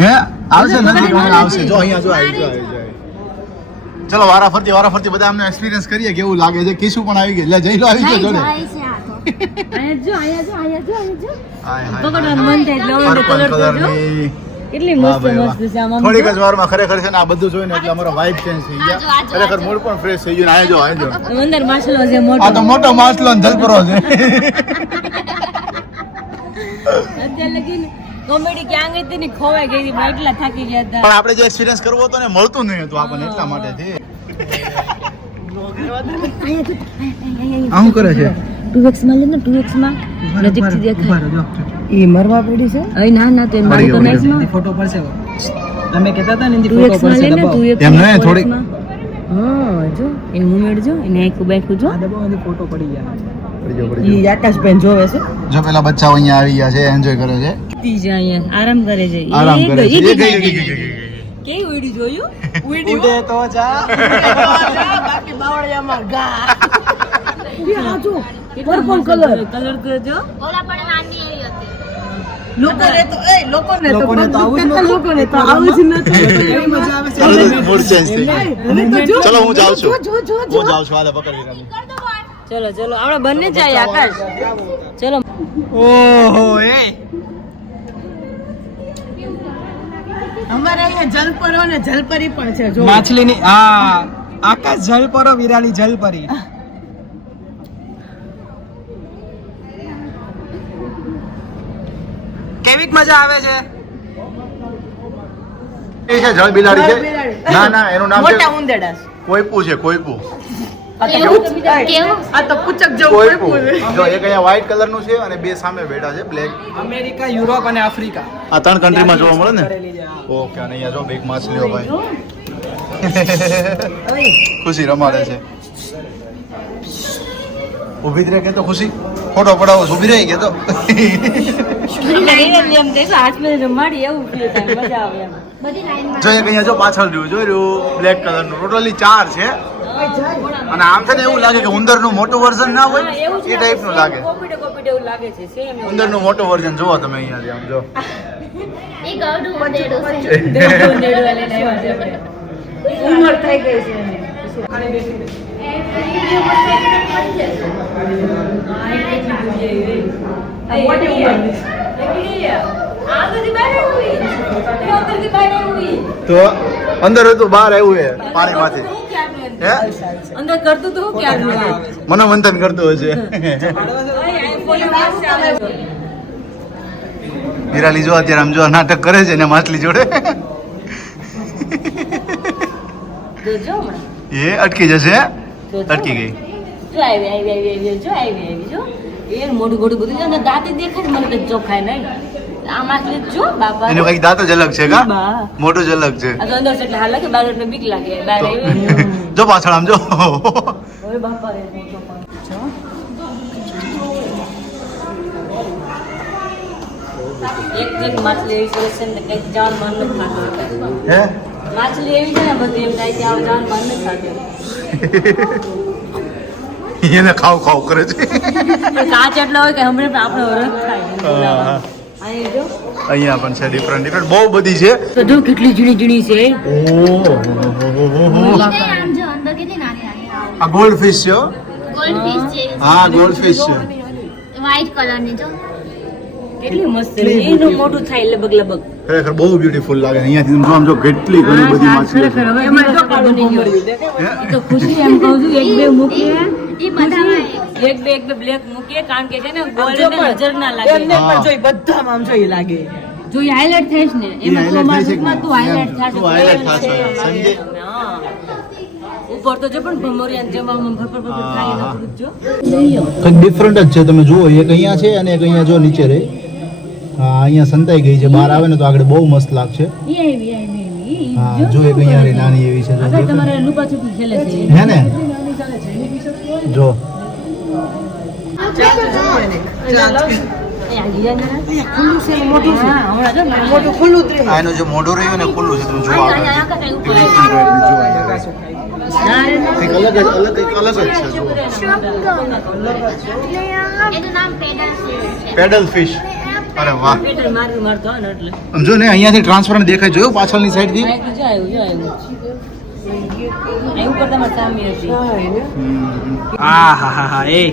હે આવશે નથી આવશે જો અહીંયા જો આવી ચલો વારાફરતી બધા અમને એક્સપિરિયન્સ કરીએ કેવું લાગે છે કિસુ પણ આવી ગઈ એટલે જઈ લો આવી ગયો જોડે અહીંયા જો હાય હાય પકડવાનું મન થાય એટલે orange પર્પલ colour તો જો. કલરની કેટલી વાહ મસ્ત ભાઈ વાહ. મસ્ત છે આમ થોડીક જ વારમાં ખરેખર છે ને આ બધું જોઈને એટલે અમારો વાઇબ ચેન્જ થઈ ગયા ખરેખર મૂડ પણ ફ્રેશ થઈ ગયું ને આજો અંદર માછલો છે આ મોટો તો મોટો માછલો ને જલપરો છે અત્યારે લગીને કોમેડી ક્યાં ગઈ હતી ને ખોવાઈ ગઈ હતી પણ એટલા થાકી ગયા હતા પણ આપણે જે એક્સપિરિયન્સ કરવો હતો ને મળતું નહીં હતું આપણને એટલા માટે થી આવું કરે છે 2x માં લે ને 2x માં નજીકથી દેખાય ઈ મરવા પડી છે અહીં ના તો મારી તો નાઈસ માં ફોટો પડશે તમે કહેતા હતા ને એની 2x ફોટો માં લે પડશે ને દબાવો 2x એમ માં, નહીં, 4x થોડીક. માં. હા જો એનું મુમેન્ટ જો એને આખું બેઠું જો આ દબાવો એની ફોટો પડી જાય ઈ આકાશબેન જોવે છે જો પેલા બચ્ચાઓ અહીંયા આવી ગયા છે એન્જોય કરે છે તી છે અહીંયા આરામ કરે છે આરામ એ કરે છે ગઈ, એ એ ગઈ, ગઈ, એ ગઈ, ગઈ. ગઈ, ગઈ. કેવી ઉડી જોયું ઉડે તો જા બાકી બાવળિયામાં ગા પર્પલ કલર કલર તો જો લોકોને તો લોકોને તો આવું જ નહોતું. લોકોને તો આવું જ નથી. કેવી મજા આવે છે મૂડ ચેન્જ થઈ હવે તો જો ચલો હું જાઉં છું જો હું જાઉં છું હાલે પકડ વિરાલી ચલો ચલો આપણે બંને જાય આકાશ ચલો ઓહો એ અમારે અહીંયા જલપરો ને જલપરી પણ છે જો માછલીની આકાશ જલપરો વિરાલી જલપરી કેવીક મજા આવે છે એ છે જળ બિલાડી છે ના ના એનું નામ છે મોટા ઉંદેડા કોઈપુ છે કોઈપુ આ તો પૂચક જેવું કોઈપુ કોઈ જો એક અહીંયા વ્હાઈટ કલર નું છે અને બે સામે બેઠા છે બ્લેક અમેરિકા યુરોપ અને આફ્રિકા આ ત્રણ કન્ટ્રીમાં જોવા મળે ને કરેલી છે, હા. ઓકે અને અહીંયા જો બિગ માછલીઓ ભાઈ ખુશી રમાડે છે ઊભી જ રહે કે તો ખુશી ફોટો પડાવો ઊભી રહી કે તો એમ દેખો હાથ મેં રમાડી એવું feel થાય મજા આવે એમ જો એક અહીંયા જો પાછળ રહ્યું જોયું બ્લેક કલર નું ટોટલી 4 છે અને આમ છે ને એવું લાગે કે ઉંદર નું મોટું વર્ઝન ના હોય એ ટાઈપ નું લાગે કોપીડે એવું લાગે છે સેમ ઉંદર નું મોટું વર્ઝન જોવો તમે અહીંયા આમ જો ઉંમર થઈ ગઈ છે તો અંદર હતું બહાર આવ્યું છે પાણીમાંથી હે અંદર કરતું તો ક્યાં મનોમંથન કરતું હશે વિરાલી જો અત્યારે આમ જો નાટક કરે છે ને માછલી જોડે જો એ અટકી જશે અટકી ગઈ જો આવી જો એ મોટું મોટું બધું છે અને દાંતી દેખાય ને મને તો ચોખાય નહીં આ માછલી જો બાપા એનું કઈક દાંત જ અલગ છે કા બા. મોટું જ અલગ છે આ તો અંદર છે એટલે હાલ લાગે બહાર એટલે બીક લાગે બહાર આવી જો પાછળ આમ જો હવે બાપા રે મોટો પણ એક માછલી એવી સરસ છે ને કઈ જાન મન નથી થતું હે માછલી એવી છે ને બધી એમ થાય કે આ જાન મન નથી થતું એને ખાવ ખાવ કરે છે કાચ એટલા હોય કે હમણાં આપણો રસ થાય હા. અહીં જો અહીંયા પણ છે ડિફરન્ટ બહુ બધી છે તો જો કેટલી ઝીણી ઝીણી છે આ ગોલ્ડ ફિશ છે હો. ગોલ્ડફિશ છે હા ગોલ્ડ ફિશ છે વ્હાઈટ કલરની જો કેટલી મસ્ત છે એનું મોટું થાય લબગ લબગ ખરેખર બહુ બ્યુટીફુલ લાગે અહીંયાથી તમે જો આમ જો કેટલી ઘણી બધી માછલીઓ છે. હવે એમાં જો કાઢો બની ગયો એ તો ખુશી એમ કહું છું એક બે મૂકીએ એ બધામાં એક બે બ્લેક મૂકીએ કારણ કે છે ને ગોલ્ડ ને નજર ના લાગે એમને પણ જોઈ બધામાં આમ જોઈ લાગે જો એ હાઇલાઇટ થાય છે ને એમાં તો highlight મારા થાય છે કે માં તું હાઇલાઇટ થાશે તું highlight થાશે. સમજે? હા. ઉપર તો જો પણ ભમોરિયા જેમાં આમ ફરફર ફરફર થાય હા. એનું જો કંઈક ડિફરન્ટ જ છે તમે જુઓ એક અહીંયા છે અને એક અહીંયા જો નીચે રહે હા અહીંયા સંતાઈ ગઈ છે બહાર આવે ને તો આગળ બહુ મસ્ત લાગશે હા જો એક અહીંયા રહી નાની એવી છે આગળ તમારે લુકાછુપી ખેલે છે હે ને જો મોટું ખુલ્લું જ રહે આ એનું જે મોઢું રહ્યું ને ખુલ્લું છે તમે જુઓ આગળ. કંઈક અલગ જ છે જુઓ એનું નામ પેડલ છે પેડલ ફિશ અરે વાહ મારતો હોય ને એટલે આમ જો ને અહીંયાથી ટ્રાન્સપરન્ટ દેખાય જોયું પાછળની સાઈડ થી જો આવ્યું ઉપર તમારે સામે હતી આ હા હા હા એ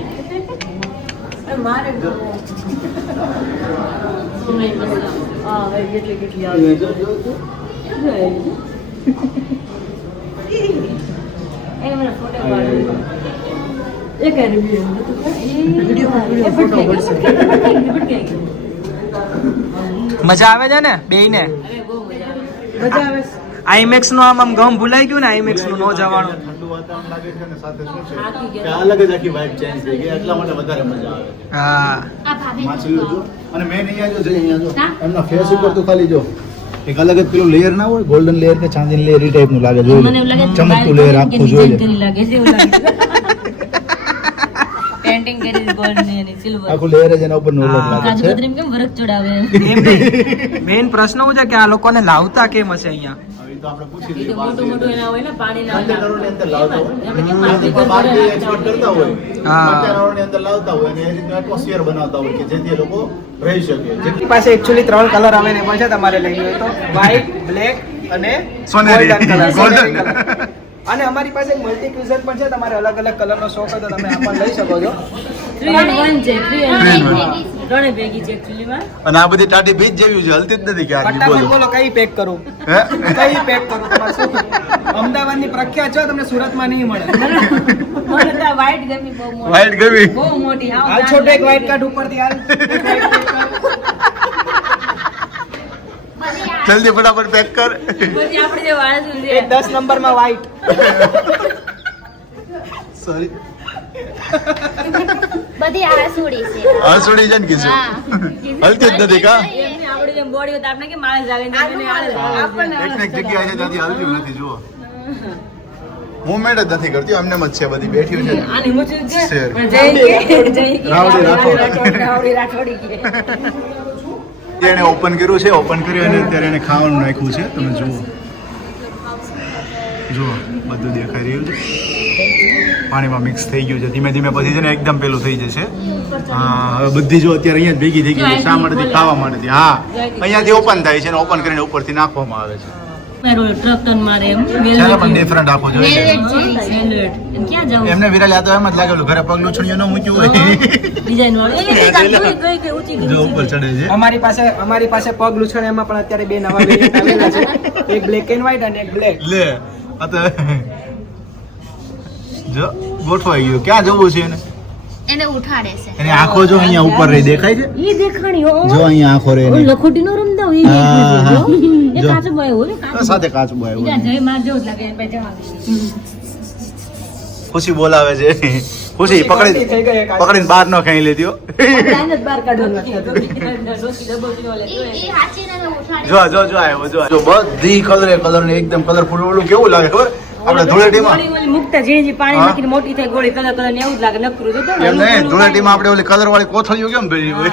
મજા આવે છે ને બેયને મજા આવે છે. આઈમેક્સ નું આમ ગમ ભૂલાઈ ગયું ને આઈમેક્સ નું નો જવાનું ઠંડુ વાતાવરણ લાગે છે ને સાથે શું છે કે અલગ જ આખી વાઇબ ચેન્જ થઈ ગઈ એટલા માટે વધારે મજા આવે છે હા આ ભાભી માછલીઓ જો અને મેન અહીંયા જો જઈ અહીંયા જો એમના ફેસ ઉપર તો ખાલી જો એક અલગ જ પેલું લેયર ના હોય ગોલ્ડન લેયર કે ચાંદીની લેયર એ ટાઈપ નું લાગે જોઈ મને એવું લાગે ચમકતું લેયર આખું જોઈ લે લાગે છે એવું લાગે પેન્ટિંગ કરી ગોલ્ડ ની અને સિલ્વર આખું લેયર જ એના ઉપર નો લોક લાગે કાજુ છે કતરી કેમ વરખ ચડાવે મેઇન પ્રશ્ન શું છે કે આ લોકોને લાવતા કેમ હશે અહીંયા? હવે ઈ તો આપણે પૂછી એ લઈએ તો મોટું મોટું એના હોય ને પાણી કન્ટેનરોની અંદર લાવતા હોય આપણે કેમ બહારથી export કરતા હોય હા. કન્ટેનરોની અંદર લાવતા હોય અને એ રીતનું એટમોસ્ફિયર બનાવતા હોય કે જેથી એ લોકો રહી શકે જેટલી પાસે એકચ્યુઅલી 3 કલર અવેલેબલ છે તમારે લેવી હોય તો વ્હાઈટ, બ્લેક અને સોનેરી. golden colour, Golden. સોનેરી colour. અને અમારી પાસે મલ્ટી ક્યુઝન પણ છે, તમારે અલગ અલગ કલરનો શોખ હોય તો તમે આ પણ લઈ શકો છો. 3 in 1 છે 3 in 1 ત્રણે ભેગી છે એકચ્યુઅલી માં અને આ બધી ટાટી બીજ જેવી છે હલતી જ નથી ક્યારે ફટાફટ બોલો કઈ પેક કરું? હે કઈ પેક કરું? તમારે શું? અમદાવાદની પ્રખ્યાત છો, તમને સુરતમાં નહીં મળે. મને તો વ્હાઈટ ગમી બહુ મોટી વાઈટ ગમી બહુ મોટી હાવ હાલ છોટો એક વ્હાઈટ કાર્ડ ઉપરથી હાલ. એક white card. જલ્દી ફટાફટ પેક કર પછી આપણે જે વાળ છે એક 10 નંબરમાં વ્હાઈટ. સોરી બધી આસુડી છે આ છોડી જાય ને કીધું હા. હલતી જ નથી કા એમની આપણી જેમ બોડી હોય તો આપણે કેમ આળસ આવે ને એને આળસ આવે. એક ને એક જગ્યાએ છે ત્યાંથી હલતી નથી જુઓ મુવમેન્ટ જ નથી કરતી એમને જ છે બધી બેઠી છે આની મૂછું છે શેર. પણ જય કે રાવડી રાઠોડ. રાવડી રાઠોડી કે એને ઓપન કર્યું છે ઓપન કર્યું અને અત્યારે એને ખાવાનું નાખ્યું છે તમે જુઓ જુઓ બધું દેખાઈ રહ્યું છે પાણીમાં મિક્સ થઈ ગયું છે ધીમે ધીમે પછી છે ને એકદમ પેલું થઈ જશે હા હવે બધી જો અત્યારે અહીંયા જ ભેગી થઈ ગઈ છે શા માટેથી ખાવા માટેથી હા અહીંયાથી ઓપન થાય છે અને ઓપન કરીને ઉપરથી નાખવામાં આવે છે મારો ટ્રક ટન મારે એમ છે ને પણ ડિફરન્ટ આપો જોઈએ છે. વેલ્વેટ ક્યાં જાવ એમને વિરાલ આ તો એમ જ લાગેલું ઘરે પગલું છણિયું ન મૂક્યું હોય ડિઝાઇન વાળો એ કઈ ઊંચી જો ઉપર ચડે છે અમારી પાસે પગ લૂછણ એમાં પણ અત્યારે બે નવા વેરિયન્ટ આવેલા છે, એક બ્લેક એન્ડ વ્હાઈટ અને એક બ્લેક. લે આ તો જો ગોઠવાઈ ગયું ક્યાં જવું છે એને એને ઉઠાડે છે એની આંખો જો અહીંયા ઉપર રહી દેખાય છે ઈ દેખાણી હો જો અહીંયા આંખો રહી ઓલો એની. લખોટી નો રમતા હોય હા, હા. એ જો. કાચો બોય હોય કાચો સાથે કાચબો આવ્યો જય માર જેવું જ લાગે બે જણા ખુશી બોલાવે છે ખુશી પકડી થઈ ગઈ એક પકડીને બહાર ન ખાઈ લેતી હો આને જ બહાર કાઢવાનું છે ઈ હાચીને એને ઉઠાડે જો જો જો આવ્યો જો બધી કલર ને એકદમ કલરફુલ ઓલું કેવું લાગે ખબર આપણે ધૂળેટીમાં ગોળી ઓલી મુકતા જે પાણી હા. નાખીને મોટી થાય ગોળી કલર કલર ને એવું જ લાગે નકરું જોતો ને એમ નહીં ધૂળેટીમાં આપણે ઓલી કલર વાળી કોથળીઓ કેમ ભરી હોય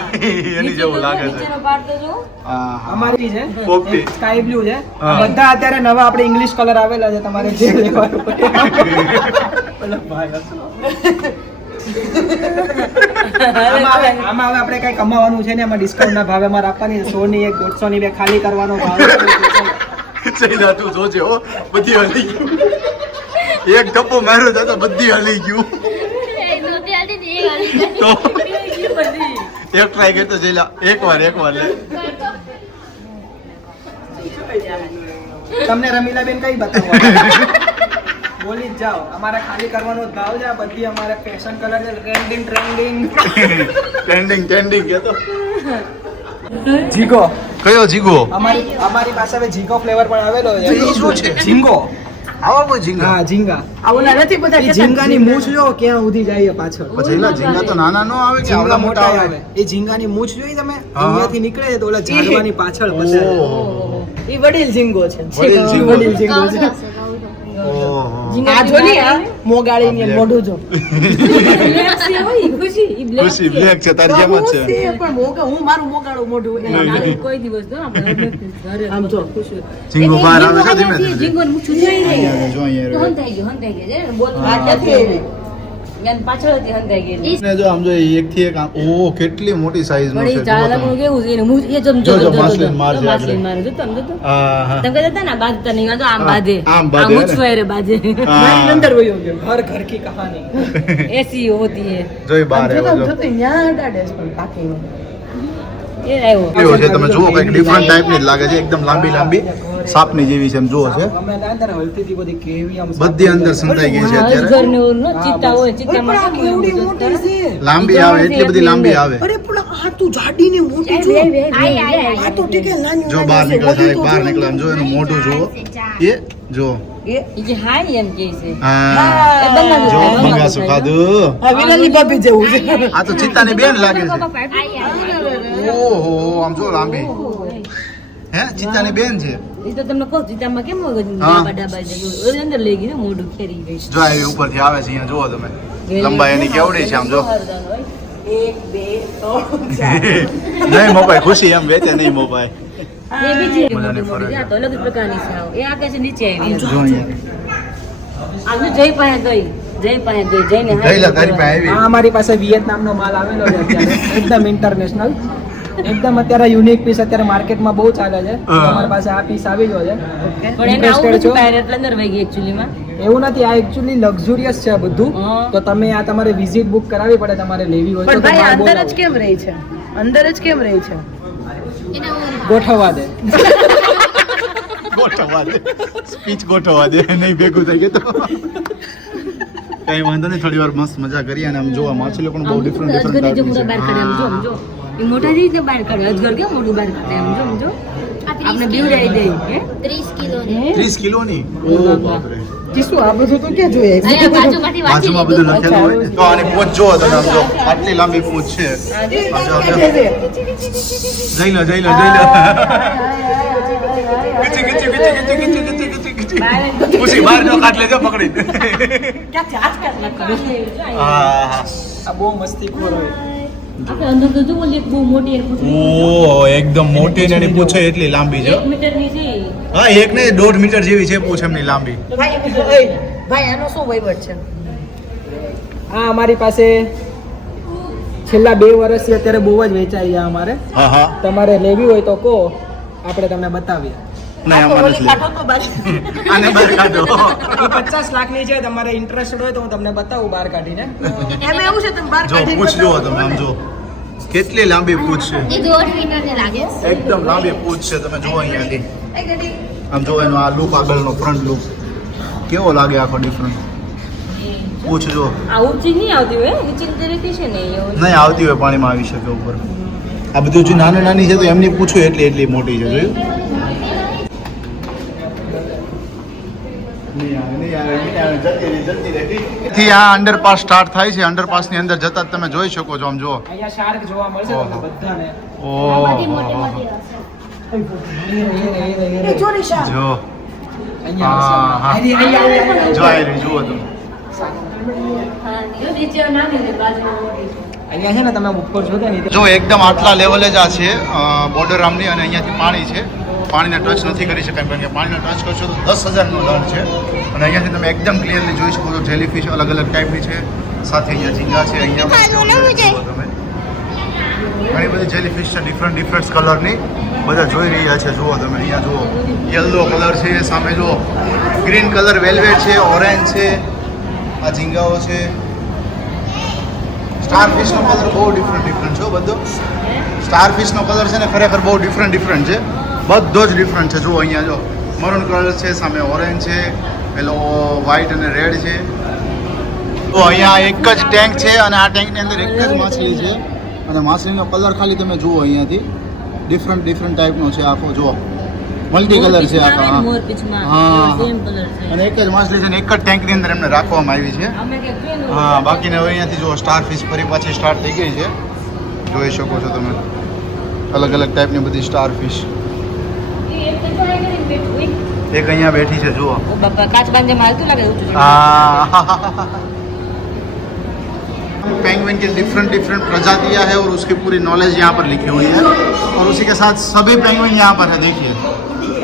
એની જેવું લાગે છે નીચેનો પાર્ટ તો જો હા હા. અમારી છે પોપટી. એક સ્કાય બ્લુ છે. હા. બધા અત્યારે નવા આપણે ઇંગ્લિશ કલર આવેલા છે, તમારે જે લેવાનું હોય. ઓલા ભાઈ હસો. આમાં હવે આપણે કઈ કમાવાનું છે ને, એમાં ડિસ્કાઉન્ટ ના ભાવે અમારે આપવાની છે. 100 ની એક 150 ની બે ખાલી કરવાનો ભાવ છે. ચૈલા તું જોજે હો બધી હલી ગયું એક ટપ્પો માર્યો તો તો બધી હલી ગયું નહોતી આલી ને એ આલી તો એક ટ્રાય કરતો ચૈલા એકવાર લે તમને રમીલાબેન કઈ બતાવો? બોલી જ જાઓ, અમારે ખાલી કરવાનો જ ભાવ છે. આ બધી અમારે ફેશન કલર છે, ટ્રેન્ડિંગ કેતો જીગો. કયો જીગો અમારી પાસે હવે જીગો ફ્લેવર પણ આવેલો છે. તો ઈ શું છે? ઝીંગો. આવો કોઈ ઝીંગા હા, ઝીંગા. ઈ ઝીંગાની મૂછ જો ક્યાં સુધી જાય છે પાછળ. પછી એલા ઝીંગા તો નાના નો આવે કે ઝીંગા આવડા મોટા મોટા આવે. એ ઝીંગાની મૂછ જોઈ તમે? હા. અહીંયાથી નીકળે છે તો ઓલા ઝાડવાની પાછળ પસાર. ઓહો. ઈ વડીલ ઝીંગો છે. વડીલ ઝીંગો. વડીલ ઝીંગો છે. ઓહો. આ જો ની આ મોગાળીની મોઢું જો. બ્લેક છે હોય ખુશી ઈ બ્લેક ખુશી બ્લેક છે તારી જેમ જ છે પણ હું મારું મોગાળું મોઢું કોઈ દિવસ તો આપણે ઘરે આમ જો ખુશી. ઝીંગો બહાર આવે છે ધીમે ધીમે જીંગોન મુઠ્ઠું જોઈ રહી અહીંયા જો અહીંયા હંતાઈ ગયો બોલ આ નથી એવી. મેં પાછળથી હંતાઈ ગયેલી ને જો આમ જો એક થી એક આમ ઓહ કેટલી મોટી સાઈઝ નું પણ છે એ ઝાડલાનું કેવું છે એને મૂછ એ જમ જો, જો, માછલીને માર છે માછલીને આપણે. મારે જોતો આમ જોતો હા હા તમે કહેતા હતા ને બાંધતા નહીં આ તો આમ હા, બાંધે આમ બાંધે, મૂછ ને? વાયરે બાંધે હા. મારી અંદર વયો ગયો. ઘર ઘર કી કહાની. એસી હોતી હે જોઈ બહાર આવ્યો જો ન્યા અડાડે છે પણ પાકીનો. એ આવ્યો કેવો છે તમે જુઓ કઈક ડિફરન્ટ ટાઈપની જ લાગે છે એકદમ લાંબી સાપની જેવી છે એમ જુઓ છે અમે ત્યાં અંદર હલતી હતી બધી કેવી આમ બધી અંદર સંતાઈ ગઈ છે અત્યારે અજગર ને ઓલું ન ચિત્તા હોય ચિત્તામાં કેમ હોય કેવડી એવું મોટી છે. લાંબી આવે એટલી બધી લાંબી આવે અરે પણ આ તું જાડી ને મોટી જો. આ તો ઠીક છે નાની જો બહાર નીકળે સાહેબ બહાર નીકળે આમ જો એનું મોઢું જુઓ એ જો ઈ જે હાય એમ કહે છે હા એ બંગાળી જો થાય, મંગાસું ખાધું આ વિરલની ભાભી જેવું છે. આ તો ચિત્તાની બેન લાગે છે આઈ ઓહો આમ જો લાંબી હે ચિત્તાની બેન છે એ તો તમને કહું ચિત્તામાં કેમ હોય હા. ડાબા ડાબા જેવું ઓલી અંદર લઈ ગઈ ને મોઢું ખેરી ગઈ જો આવી ઉપરથી આવે છે અહીંયા જુઓ તમે લંબાઈ એની કેવડી છે આમ જો. હરદાન હોય. 1 2 3 4 નહીં મોબાઈલ ખુશી એમ વેચે નહીં મોબાઈલ. એ બીજી બધાને મોટી મોટી ફરક. છે. આ તો અલગ જ પ્રકારની છે આવો. એ આગે છે નીચે આવી જો અહીંયા આમ જય પાસે ગઈ જઈને જયલા તારી પાસે આવી. આ અમારી પાસે વિયેતનામનો માલ આવેલો છે અત્યારે એકદમ ઇન્ટરનેશનલ એકદમ અત્યારે યુનિક પીસ અત્યારે માર્કેટમાં બહુ ચાલે છે અમારી પાસે આ પીસ આવી ગયો છે પણ એને આવું Interested છો? બધું બહાર એટલે અંદર વહી ગઈ actually માં. એવું નથી આ એકચ્યુઅલી લક્ઝુરિયસ છે આ બધું હા. તો તમે આ તમારે વિઝિટ બુક કરાવવી પડે તમારે લેવી હોય તો પણ ભાઈ તમારે અંદર જ બોલાવો. કેમ રહી છે અંદર જ કેમ રહી છે એને ઊંઘ ગોઠવવા દે ગોઠવવા દે સ્પીચ ગોઠવવા દે નહીં ભેગું થઈ ગયું તો કઈ વાંધો નહીં થોડી વાર મસ્ત મજા કરીએ અને આમ જોવા માછલીઓ પણ બહુ ડિફરન્ટ અજગરની જે મોટા બહાર કાઢે આમ જો, આમ ડિફરન્ટ જો. એ મોટા જે રીતે બહાર કાઢે અજગર કેમ મોટું બહાર કાઢે આમ જો, આમ જો. આ 30 આપણે કિલો બીવડાવી દઈએ હે? 30 કિલો ની 30 કિલોની ઓ બાપરે કિસ્સું આ બધું તો ક્યાં જોઈએ અહીંયા બાજુમાંથી વાંચી બાજુમાં બધું લીધું લખેલું હોય ને. તો આની પૂંછ જો તમે આમ જો આટલી લાંબી પૂંછ છે આ જો, આ જો. જઈ લો ખીચી ખીચી ખુશી બહાર નો કાઢ લેજો પકડી હા આ બહુ મસ્તીખોર હોય આપણે અંદર તો જો ઓલી એક બહુ મોટી એક પૂંછડી. ઓ એકદમ મોટી ને એની પૂંછ એટલી લાંબી છે 1 મીટરની છે. હા 1 ને 1.5 મીટર જેવી છે પૂંછ એમની લાંબી ભાઈ આનો શું વહીવટ છે આ અમારી પાસે છેલ્લા 2 વર્ષથી અત્યારે બહુ જ વેચાઈ ગયા અમારે હા હા તમારે લેવી હોય તો કહો આપણે તમને બતાવીએ નહીં અમારે નથી લેવું. તો બારી આને બહાર કાઢો એ 50 લાખની છે તમારે ઇન્ટરેસ્ટેડ હોય તો હું તમને બતાવું બહાર કાઢીને એમ એવું છે તમે બહાર જો પૂંછ જુઓ તમે આમ જો કેટલી લાંબી પૂંછ છે એ 1.5 મીટર ને લાગે એકદમ લાંબી પૂંછ છે તમે જુઓ અહીંયાથી આમ જો એનો આ લુક આગળનો ફ્રન્ટ લુક કેવો લાગે આખો ડિફરન્ટ પૂંછ જો આ ઊંચી નહીં આવતી હોય ઊંચી જે રીતે છે ને એવું. નહીં આવતી હોય પાણીમાં આવી શકે ઉપર આ બધું જે નાની નાની છે તો એમની પૂછું એટલી એટલી મોટી છે જોયું થી આ અંડરપાસ સ્ટાર્ટ થાય છે અંડરપાસ ની અંદર જતા જ તમે જોઈ શકો છો આમ જો અહીંયા શાર્ક જોવા મળશે તમને બધાને મોટી ઓહો મોટી મોટી હશે. જો અહીંયા હા. આવશે. અહીંયા જો આ રહી જુઓ તમે જો નીચે નાની ને બાજુમાં મોટી છે. અહીંયા છે ને તમે ઉપર જોતા ને જો એકદમ આટલા લેવલે જ આ છે બોર્ડર આમની અને અહીંયાથી પાણી છે પાણીને ટચ નથી કરી શકાય કારણ કે પાણીને ટચ કરશો તો 10,000નો દંડ છે અને અહીંયાથી તમે એકદમ ક્લિયરલી જોઈ શકો છો જેલીફિશ અલગ અલગ ટાઈપની છે સાથે અહીંયા ઝીંગા છે અહીંયા પણ જુઓ તમે ઘણી બધી જેલીફિશ છે ડિફરન્ટ કલરની બધા જોઈ રહ્યા છે જુઓ તમે અહીંયા જુઓ યલો કલર છે સામે જુઓ ગ્રીન કલર વેલ્વેટ છે ઓરેન્જ છે આ ઝીંગાઓ છે સ્ટારફિશનો કલર બહુ ડિફરન્ટ છે બધો સ્ટારફિશનો કલર છે ને ખરેખર બહુ ડિફરન્ટ છે બધો જ ડિફરન્ટ છે જુઓ અહીંયા જો મરૂન કલર છે સામે ઓરેન્જ છે પેલો વ્હાઈટ અને રેડ છે તો અહીંયા એક જ ટેન્ક છે અને આ ટેન્કની અંદર એક જ માછલી છે અને માછલીનો કલર ખાલી તમે જુઓ અહીંયાથી ડિફરન્ટ ટાઈપનો છે આખો જુઓ મલ્ટી કલર છે આખો હા. મોરપીંછમાં હા. સેમ કલર છે અને એક જ માછલી છે ને એક જ ટેન્કની અંદર એમને રાખવામાં આવી છે અમે કે ટ્રેન હા બાકીને હવે અહીંયાથી જો સ્ટારફિશ ફરી પાછી સ્ટાર્ટ થઈ ગઈ છે જોઈ શકો છો તમે અલગ અલગ ટાઈપની બધી સ્ટારફિશ એક તો ટ્રાય કરીને બેઠું એક અહીંયા બેઠી છે જુઓ ઓ બાપા કાચબાન જે માલતું લાગે ઊંચું છે. पेंगुइन की डिफरेंट प्रजातियां है और उसकी पूरी नॉलेज यहाँ पर लिखी हुई है और उसी के साथ सभी पेंगुइन यहाँ पर है देखिए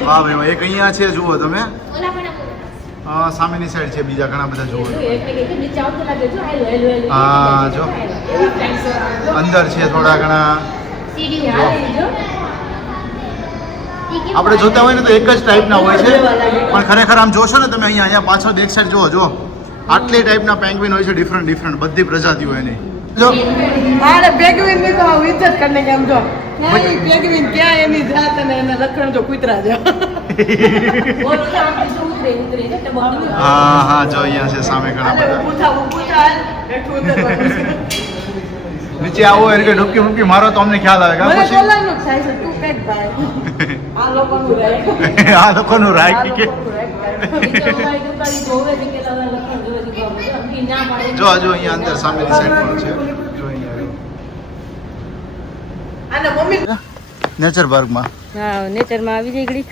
वाह भाई वाह एक અહીંયા છે જુઓ તમે ઓલા પણ સામેની સાઈડ છે બીજા ઘણા બધા જુઓ એટલે કે નીચે આવતું લાગે જો હેલો હા જો અંદર છે થોડા ઘણા સીડી જો આપણે જોતા હોય ને તો એક જ ટાઈપના હોય છે પણ ખરેખર આમ જોશો ને તમે અહીંયા પાછળ બેક સાઈડ જુઓ આટલી ટાઈપના પેંગ્વિન હોય છે ડિફરન્ટ બધી પ્રજાતિઓ એની જો અરે પેંગ્વિન ની તો ઇજ્જત કરને કેમ જો ભાઈ પેંગ્વિન ક્યાં એની જાત અને એના લક્ષણ જો કૂતરા જો ઓલો તો આમ પીછું ઉતરે છે તો બહુ હા જો અહીંયા છે સામે ઘણા અરે બધા ઊભું થાલ બેઠું ઉતરવાનું છે. નીચે આવો એટલે કે ડૂબકી મારો તો અમને ખ્યાલ આવે મને કે બોલવાનું જ થાય છે તું પેક ભાઈ આ લોકોનું રાઈટ આ લોકોનું રાઈટ કે નીચે ઉભારી દુકાની જોવે છે કે લાવા લખણ જોવે છે બાબુ જો અમથી ના પાડે જો અહીંયા અંદર સામેની સાઈડ પણ છે જો અહીંયા અને મમ્મી નેચર પાર્કમાં હા નેચરમાં આવી જાય ઘડીક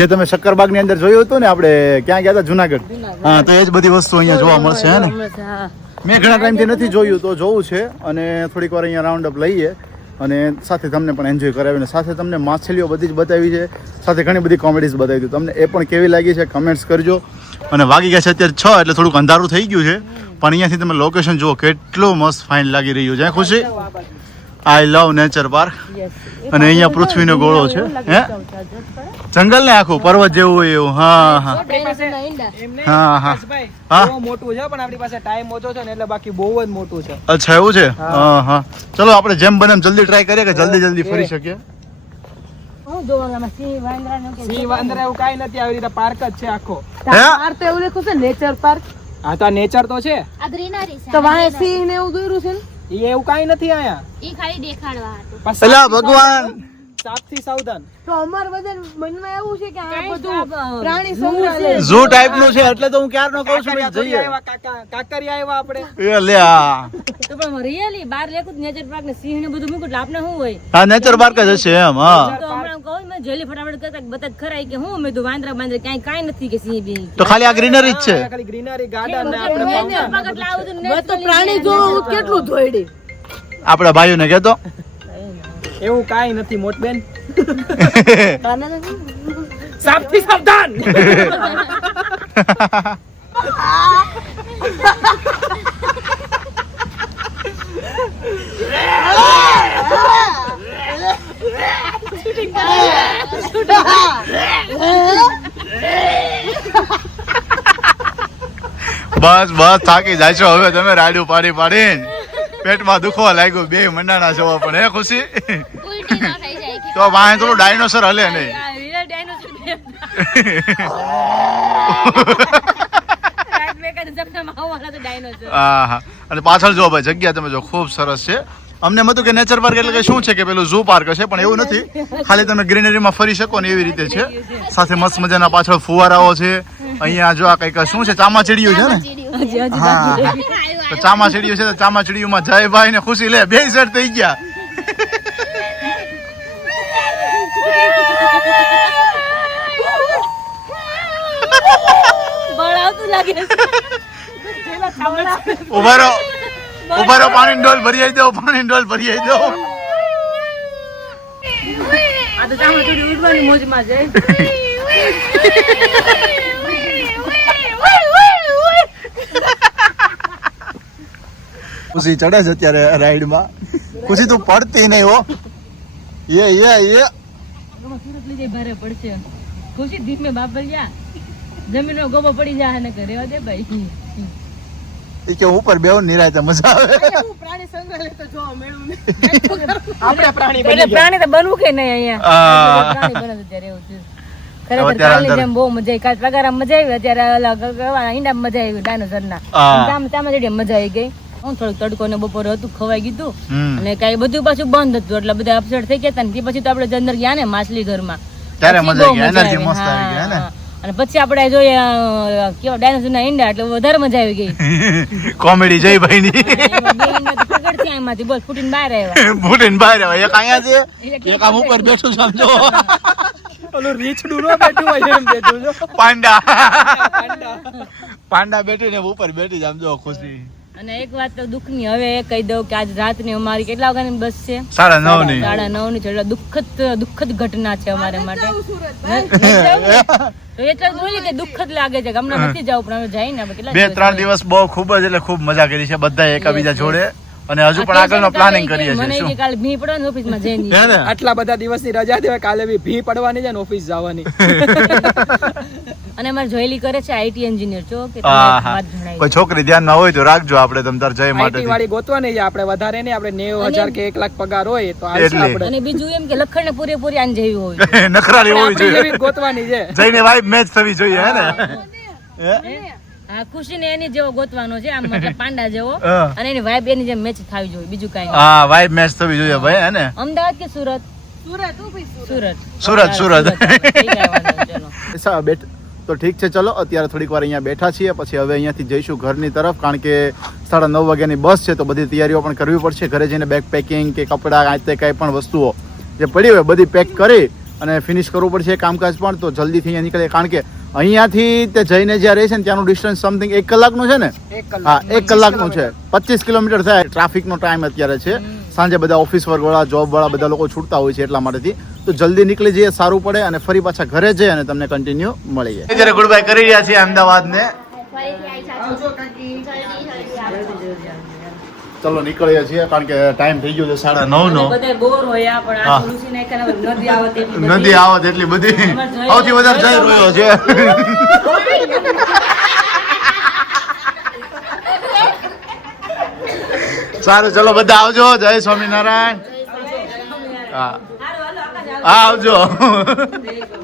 જે તમે શક્કરબાગની અંદર જોયું હતું ને આપણે ક્યાં ગયા હતા જુનાગઢ હા તો એ જ બધી વસ્તુ અહીંયા જોવા મળશે હે ને. હા. મેં ઘણા ટાઈમથી નથી જોયું તો જોવું છે અને થોડીક વાર અહીંયા રાઉન્ડ અપ લઈએ અને સાથે તમને પણ એન્જોય કરાવીને સાથે તમને માછલીઓ બધી જ બતાવી છે, સાથે ઘણી બધી કોમેડીઝ બતાવી હતી. તમને એ પણ કેવી લાગી છે કમેન્ટ્સ કરજો. અને વાગી ગયા છે અત્યારે 6 એટલે થોડુંક અંધારું થઈ ગયું છે પણ અહીંયાથી તમે લોકેશન જુઓ કેટલું મસ્ત ફાઇન લાગી રહ્યું છે. ખુશી આઈ લવ નેચર પાર્ક અને અહીંયા પૃથ્વીનો ગોળો છે હે જંગલ ને આખું પર્વત જેવું હોય એવું. હા હા હા હા હા બહુ મોટું છે પણ આપણી પાસે ટાઈમ ઓછો છે ને એટલે બાકી બહુ જ મોટું છે. અચ્છા એવું છે. હા હા ચલો આપણે જેમ બને એમ જલ્દી ટ્રાય કરીએ કે જલ્દી ફરી શકીએ. હું જોવામાં સિંહ વાંદરા નું કે સિંહ વાંદરા એવું કાંઈ નથી, આવી રીતે પાર્ક જ છે આખો. હે પાર્ક તો એવું લખ્યું છે નેચર પાર્ક. આ તો નેચર તો છે, આ ગ્રીનરી છે તો વાહે સિંહ ને એવું દોર્યું છે ને. એ એવું કાંઈ નથી અહીંયા. ઈ ખાલી દેખાડવા હતું. પણ એલા સાપથી ભગવાન સાપથી સાવધાન. તો અમાર બધા મનમાં એવું છે કે આ કાંઈ બધું સાપ, પ્રાણી ઝૂ સંગ્રહાલય છે. ઝૂ ટાઈપ નું છે એટલે તો હું ક્યારનો કહું છું કાંકરિયા ભાઈ થોડી જઈએ. આવ્યા, કાંકરિયા આવ્યા આપણે. એ લે આ તો પણ રિયલી બાર લેખું નેચર પાર્ક ને સિંહ ને બધું મૂકું એટલે આપણે શું હોય હા નેચર પાર્ક જ હશે એમ. હા તો હમણાં કહું મેં જલ્દી ફટાફટ કરતા બતા ખરાય કે હું મેં તો વાંદરા કાંઈ નથી કે સિંહ બી તો ખાલી આ ગ્રીનરી જ છે. અહીંયા ખાલી ગ્રીનરી ગાર્ડન ને આપણે નેચર fountain. પાર્ક એટલે આવું બધું મેં તો પ્રાણી જોવું કેટલું ધોઈડી. આપણા ભાઈઓને કહેતો એવું કાંઈ નથી મોટબેન. સાપથી સાવધાન. બસ થાકી જાય છો હવે તમે રાડ્યું પાડીને પેટમાં દુખવા લાગ્યું બે મંડાણા છો પણ હે ખુશી ઉલટી ન થઈ જાય કે તો વાંહે થોડું ડાયનોસર હલે નહીં. રિયલ ડાયનોસોર રાત બેકા જમનામાં આવવાના તો ડાયનોસોર હા હા અને પાછળ જો ભાઈ જગ્યા તમે જો ખૂબ સરસ છે. અમને એમ હતું કે નેચર પાર્ક એટલે કે શું છે કે પેલું ઝૂ પાર્ક હશે પણ એવું નથી, ખાલી તમે ગ્રીનરીમાં ફરી શકો ને એવી રીતે છે. સાથે મસ્ત મજાના પાછળ ફુવારાઓ છે. અહીંયા જો આ કંઈક શું છે ચામાચીડિયું છે ને. હા તો ચામાચીડિયું છે તો ચામાચીડિયુંમાં જય ભાઈ ને ખુશી લે બે સેટ થઈ ગયા. બળ આવતું લાગે ઉભા રહો પાણી ડોલ ભરી આવી દો પાણી ડોલ ભરી આવી દો. આ તો ચામડા થોડી ઉડવાની મોજમાં છે. ખુશી ચડે છે અત્યારે રાઈડમાં. ખુશી તું પડતી નહીં હો. યે સુરત લઈ જાય ભારે પડશે. ખુશી ધીમે બાબરિયા જમીનનો ગોબો પડી જાય ને કે રેવા દે ભાઈ. એ કે ઉપર બેવ નિરાયતે મજા આવે. હું પ્રાણી સંગ્રહાલય તો જોવા મળ્યું ને. આપણે પ્રાણી એટલે બની ગયા. પ્રાણી તો બનવું કે નહીં અહીંયા પ્રાણી બને તો ત્યારે એવું છે. ખરેખર અત્યારે કાલની અંદર- જેમ બહુ મજા આવી. કાલ પગારમાં મજા આવી, અત્યારે અલગ ઈંડા મજા આવી ડાયનોસરના. ચામાચીડિયામાં મજા આવી ગઈ. હું થોડુંક તડકો ને બપોરે હતું ખવાઈ ગયું હમ. અને કઈ બધું પાછું બંધ હતું એટલે બધા અપસેટ થઈ ગયા હતા ને તે પછી તો આપણે અંદર ગયા ને માછલી ઘરમાં ત્યારે પછી મજા બહુ આવી ગઈ, એનર્જી આવી. મસ્ત આવી ગઈ, હે ને? હા. અને પછી આપણે જોઈએ કેવા ડાયનોસર ના ઈંડા એટલે વધારે મજા આવી ગઈ. કોમેડી જય ભાઈ ની એમાં બે ઈંડા તો પકડથી આમાંથી બસ ફૂટીને બહાર આવ્યા. ફૂટીને બહાર આવે. એક અહીંયા છે એક આમ ઉપર બેઠું સમજો ઓલું રીછડું ન બેઠું હોય એમ બેઠું જો. પાંડા પાંડા. પાંડા બેઠી ને ઉપર બેઠી સમજો ખુશી. અને એક વાત તો દુઃખની હવે એ કહી દઉં કે આજ રાતની અમારી કેટલા વાગ્યાની બસ છે? 9:30 ની 9:30 ની છે. એટલે દુઃખદ ઘટના છે અમારે માટે. તો એટલે જ બોલી કે દુઃખદ લાગે છે કે હમણાં નથી જવું પણ હવે જઈને આપણે કેટલા 2-3 દિવસ બહુ ખૂબ જ એટલે ખૂબ મજા કરી છે બધા એકબીજા જોડે અને હજુ પણ આગળનો પ્લાનિંગ કરીએ મને છીએ. એ કે કાલે ભી પડવાનું ઓફિસમાં જઈને હે ને? આટલા બધા દિવસની રજા દેવાય, કાલે બી ભી પડવાની છે ને ઓફિસ જવાની. અને અમારે જોયેલી કરે છે આઈટી એન્જિનિયર છો કે તમે હા, એક હા. વાત જણાવી. કોઈ છોકરી ધ્યાનમાં હોય તો રાખજો આપણે તમ તાર જય આઈટી માટે. વાળી ગોતવાની છે આપણે, વધારે નહીં. આપણે 90,000 કે 1 લાખ પગાર હોય તો હાલશે એટલે. આપણે. અને બીજું એમ કે લખણ ને પૂરેપૂરી આને જેવી હોય. નખરાલી હોવી આપણી જોઈએ. જેવી જ ગોતવાની છે. જઈને વાઇબ મેચ થવી જોઈએ હે ને? હા, ખુશી ને એની જેવો ગોતવાનો છે આમ મતલબ પાંડા જેવો. હા. અને એની વાઇબ એની જેમ મેચ થવી જોઈએ, બીજું કાંઈ નહીં. હા વાઇબ મેચ થવી જોઈએ ભાઈ હે ને? અમદાવાદ કે સુરત? સુરત ઉભી સુરત. સુરત. સુરત. ઠીક છે, વાંધો નહીં, ચલો. તો ઠીક છે ચલો અત્યારે થોડીક વાર અહીંયા બેઠા છીએ પછી હવે અહીંયાથી જઈશું ઘરની તરફ કારણ કે 9:30 વાગ્યાની બસ છે તો બધી તૈયારીઓ પણ કરવી પડશે. ઘરે જઈને બેગ પેકિંગ કે કપડાં આ તે કાંઈ પણ વસ્તુઓ જે પડી હોય બધી પેક કરી અને ફિનિશ કરવું પડશે એ કામકાજ પણ. તો જલ્દીથી અહીંયા નીકળીએ, કારણ કે અહીંયાથી તે જઈને જ્યાં રહે છે ને ત્યાંનું ડિસ્ટન્સ સમથિંગ 1 કલાકનું છે ને. 1 કલાક. હા, 1 કલાકનું છે. 25 કિલોમીટર થાય. ટ્રાફિકનો ટાઈમ અત્યારે છે, સાંજે બધા ઓફિસ વર્કવાળા, જોબ વાળા બધા લોકો છૂટતા હોય છે એટલા માટેથી. તો જલ્દી નીકળી જઈએ, સારું પડે, અને ફરી પાછા ઘરે જઈએ અને તમને કન્ટિન્યુ મળીએ. અત્યારે ગુડ બાય કરી રહ્યા છીએ અમદાવાદ ને. ફરીથી આવી જલ્દી ચલો નીકળીએ છીએ, કારણ કે ટાઈમ થઈ ગયો છે 9:30 નો. બધે બોર હોય પણ હા. આ તુલસી નાખ્યા નદી આવત એટલી બધી. નદી આવત એટલી બધી સૌથી વધારે જઈ રહ્યો છે. સારું, ચલો બધા આવજો. જય સ્વામિનારાયણ. હા, હારું, હાલો, આકાશ, હા, આવજો.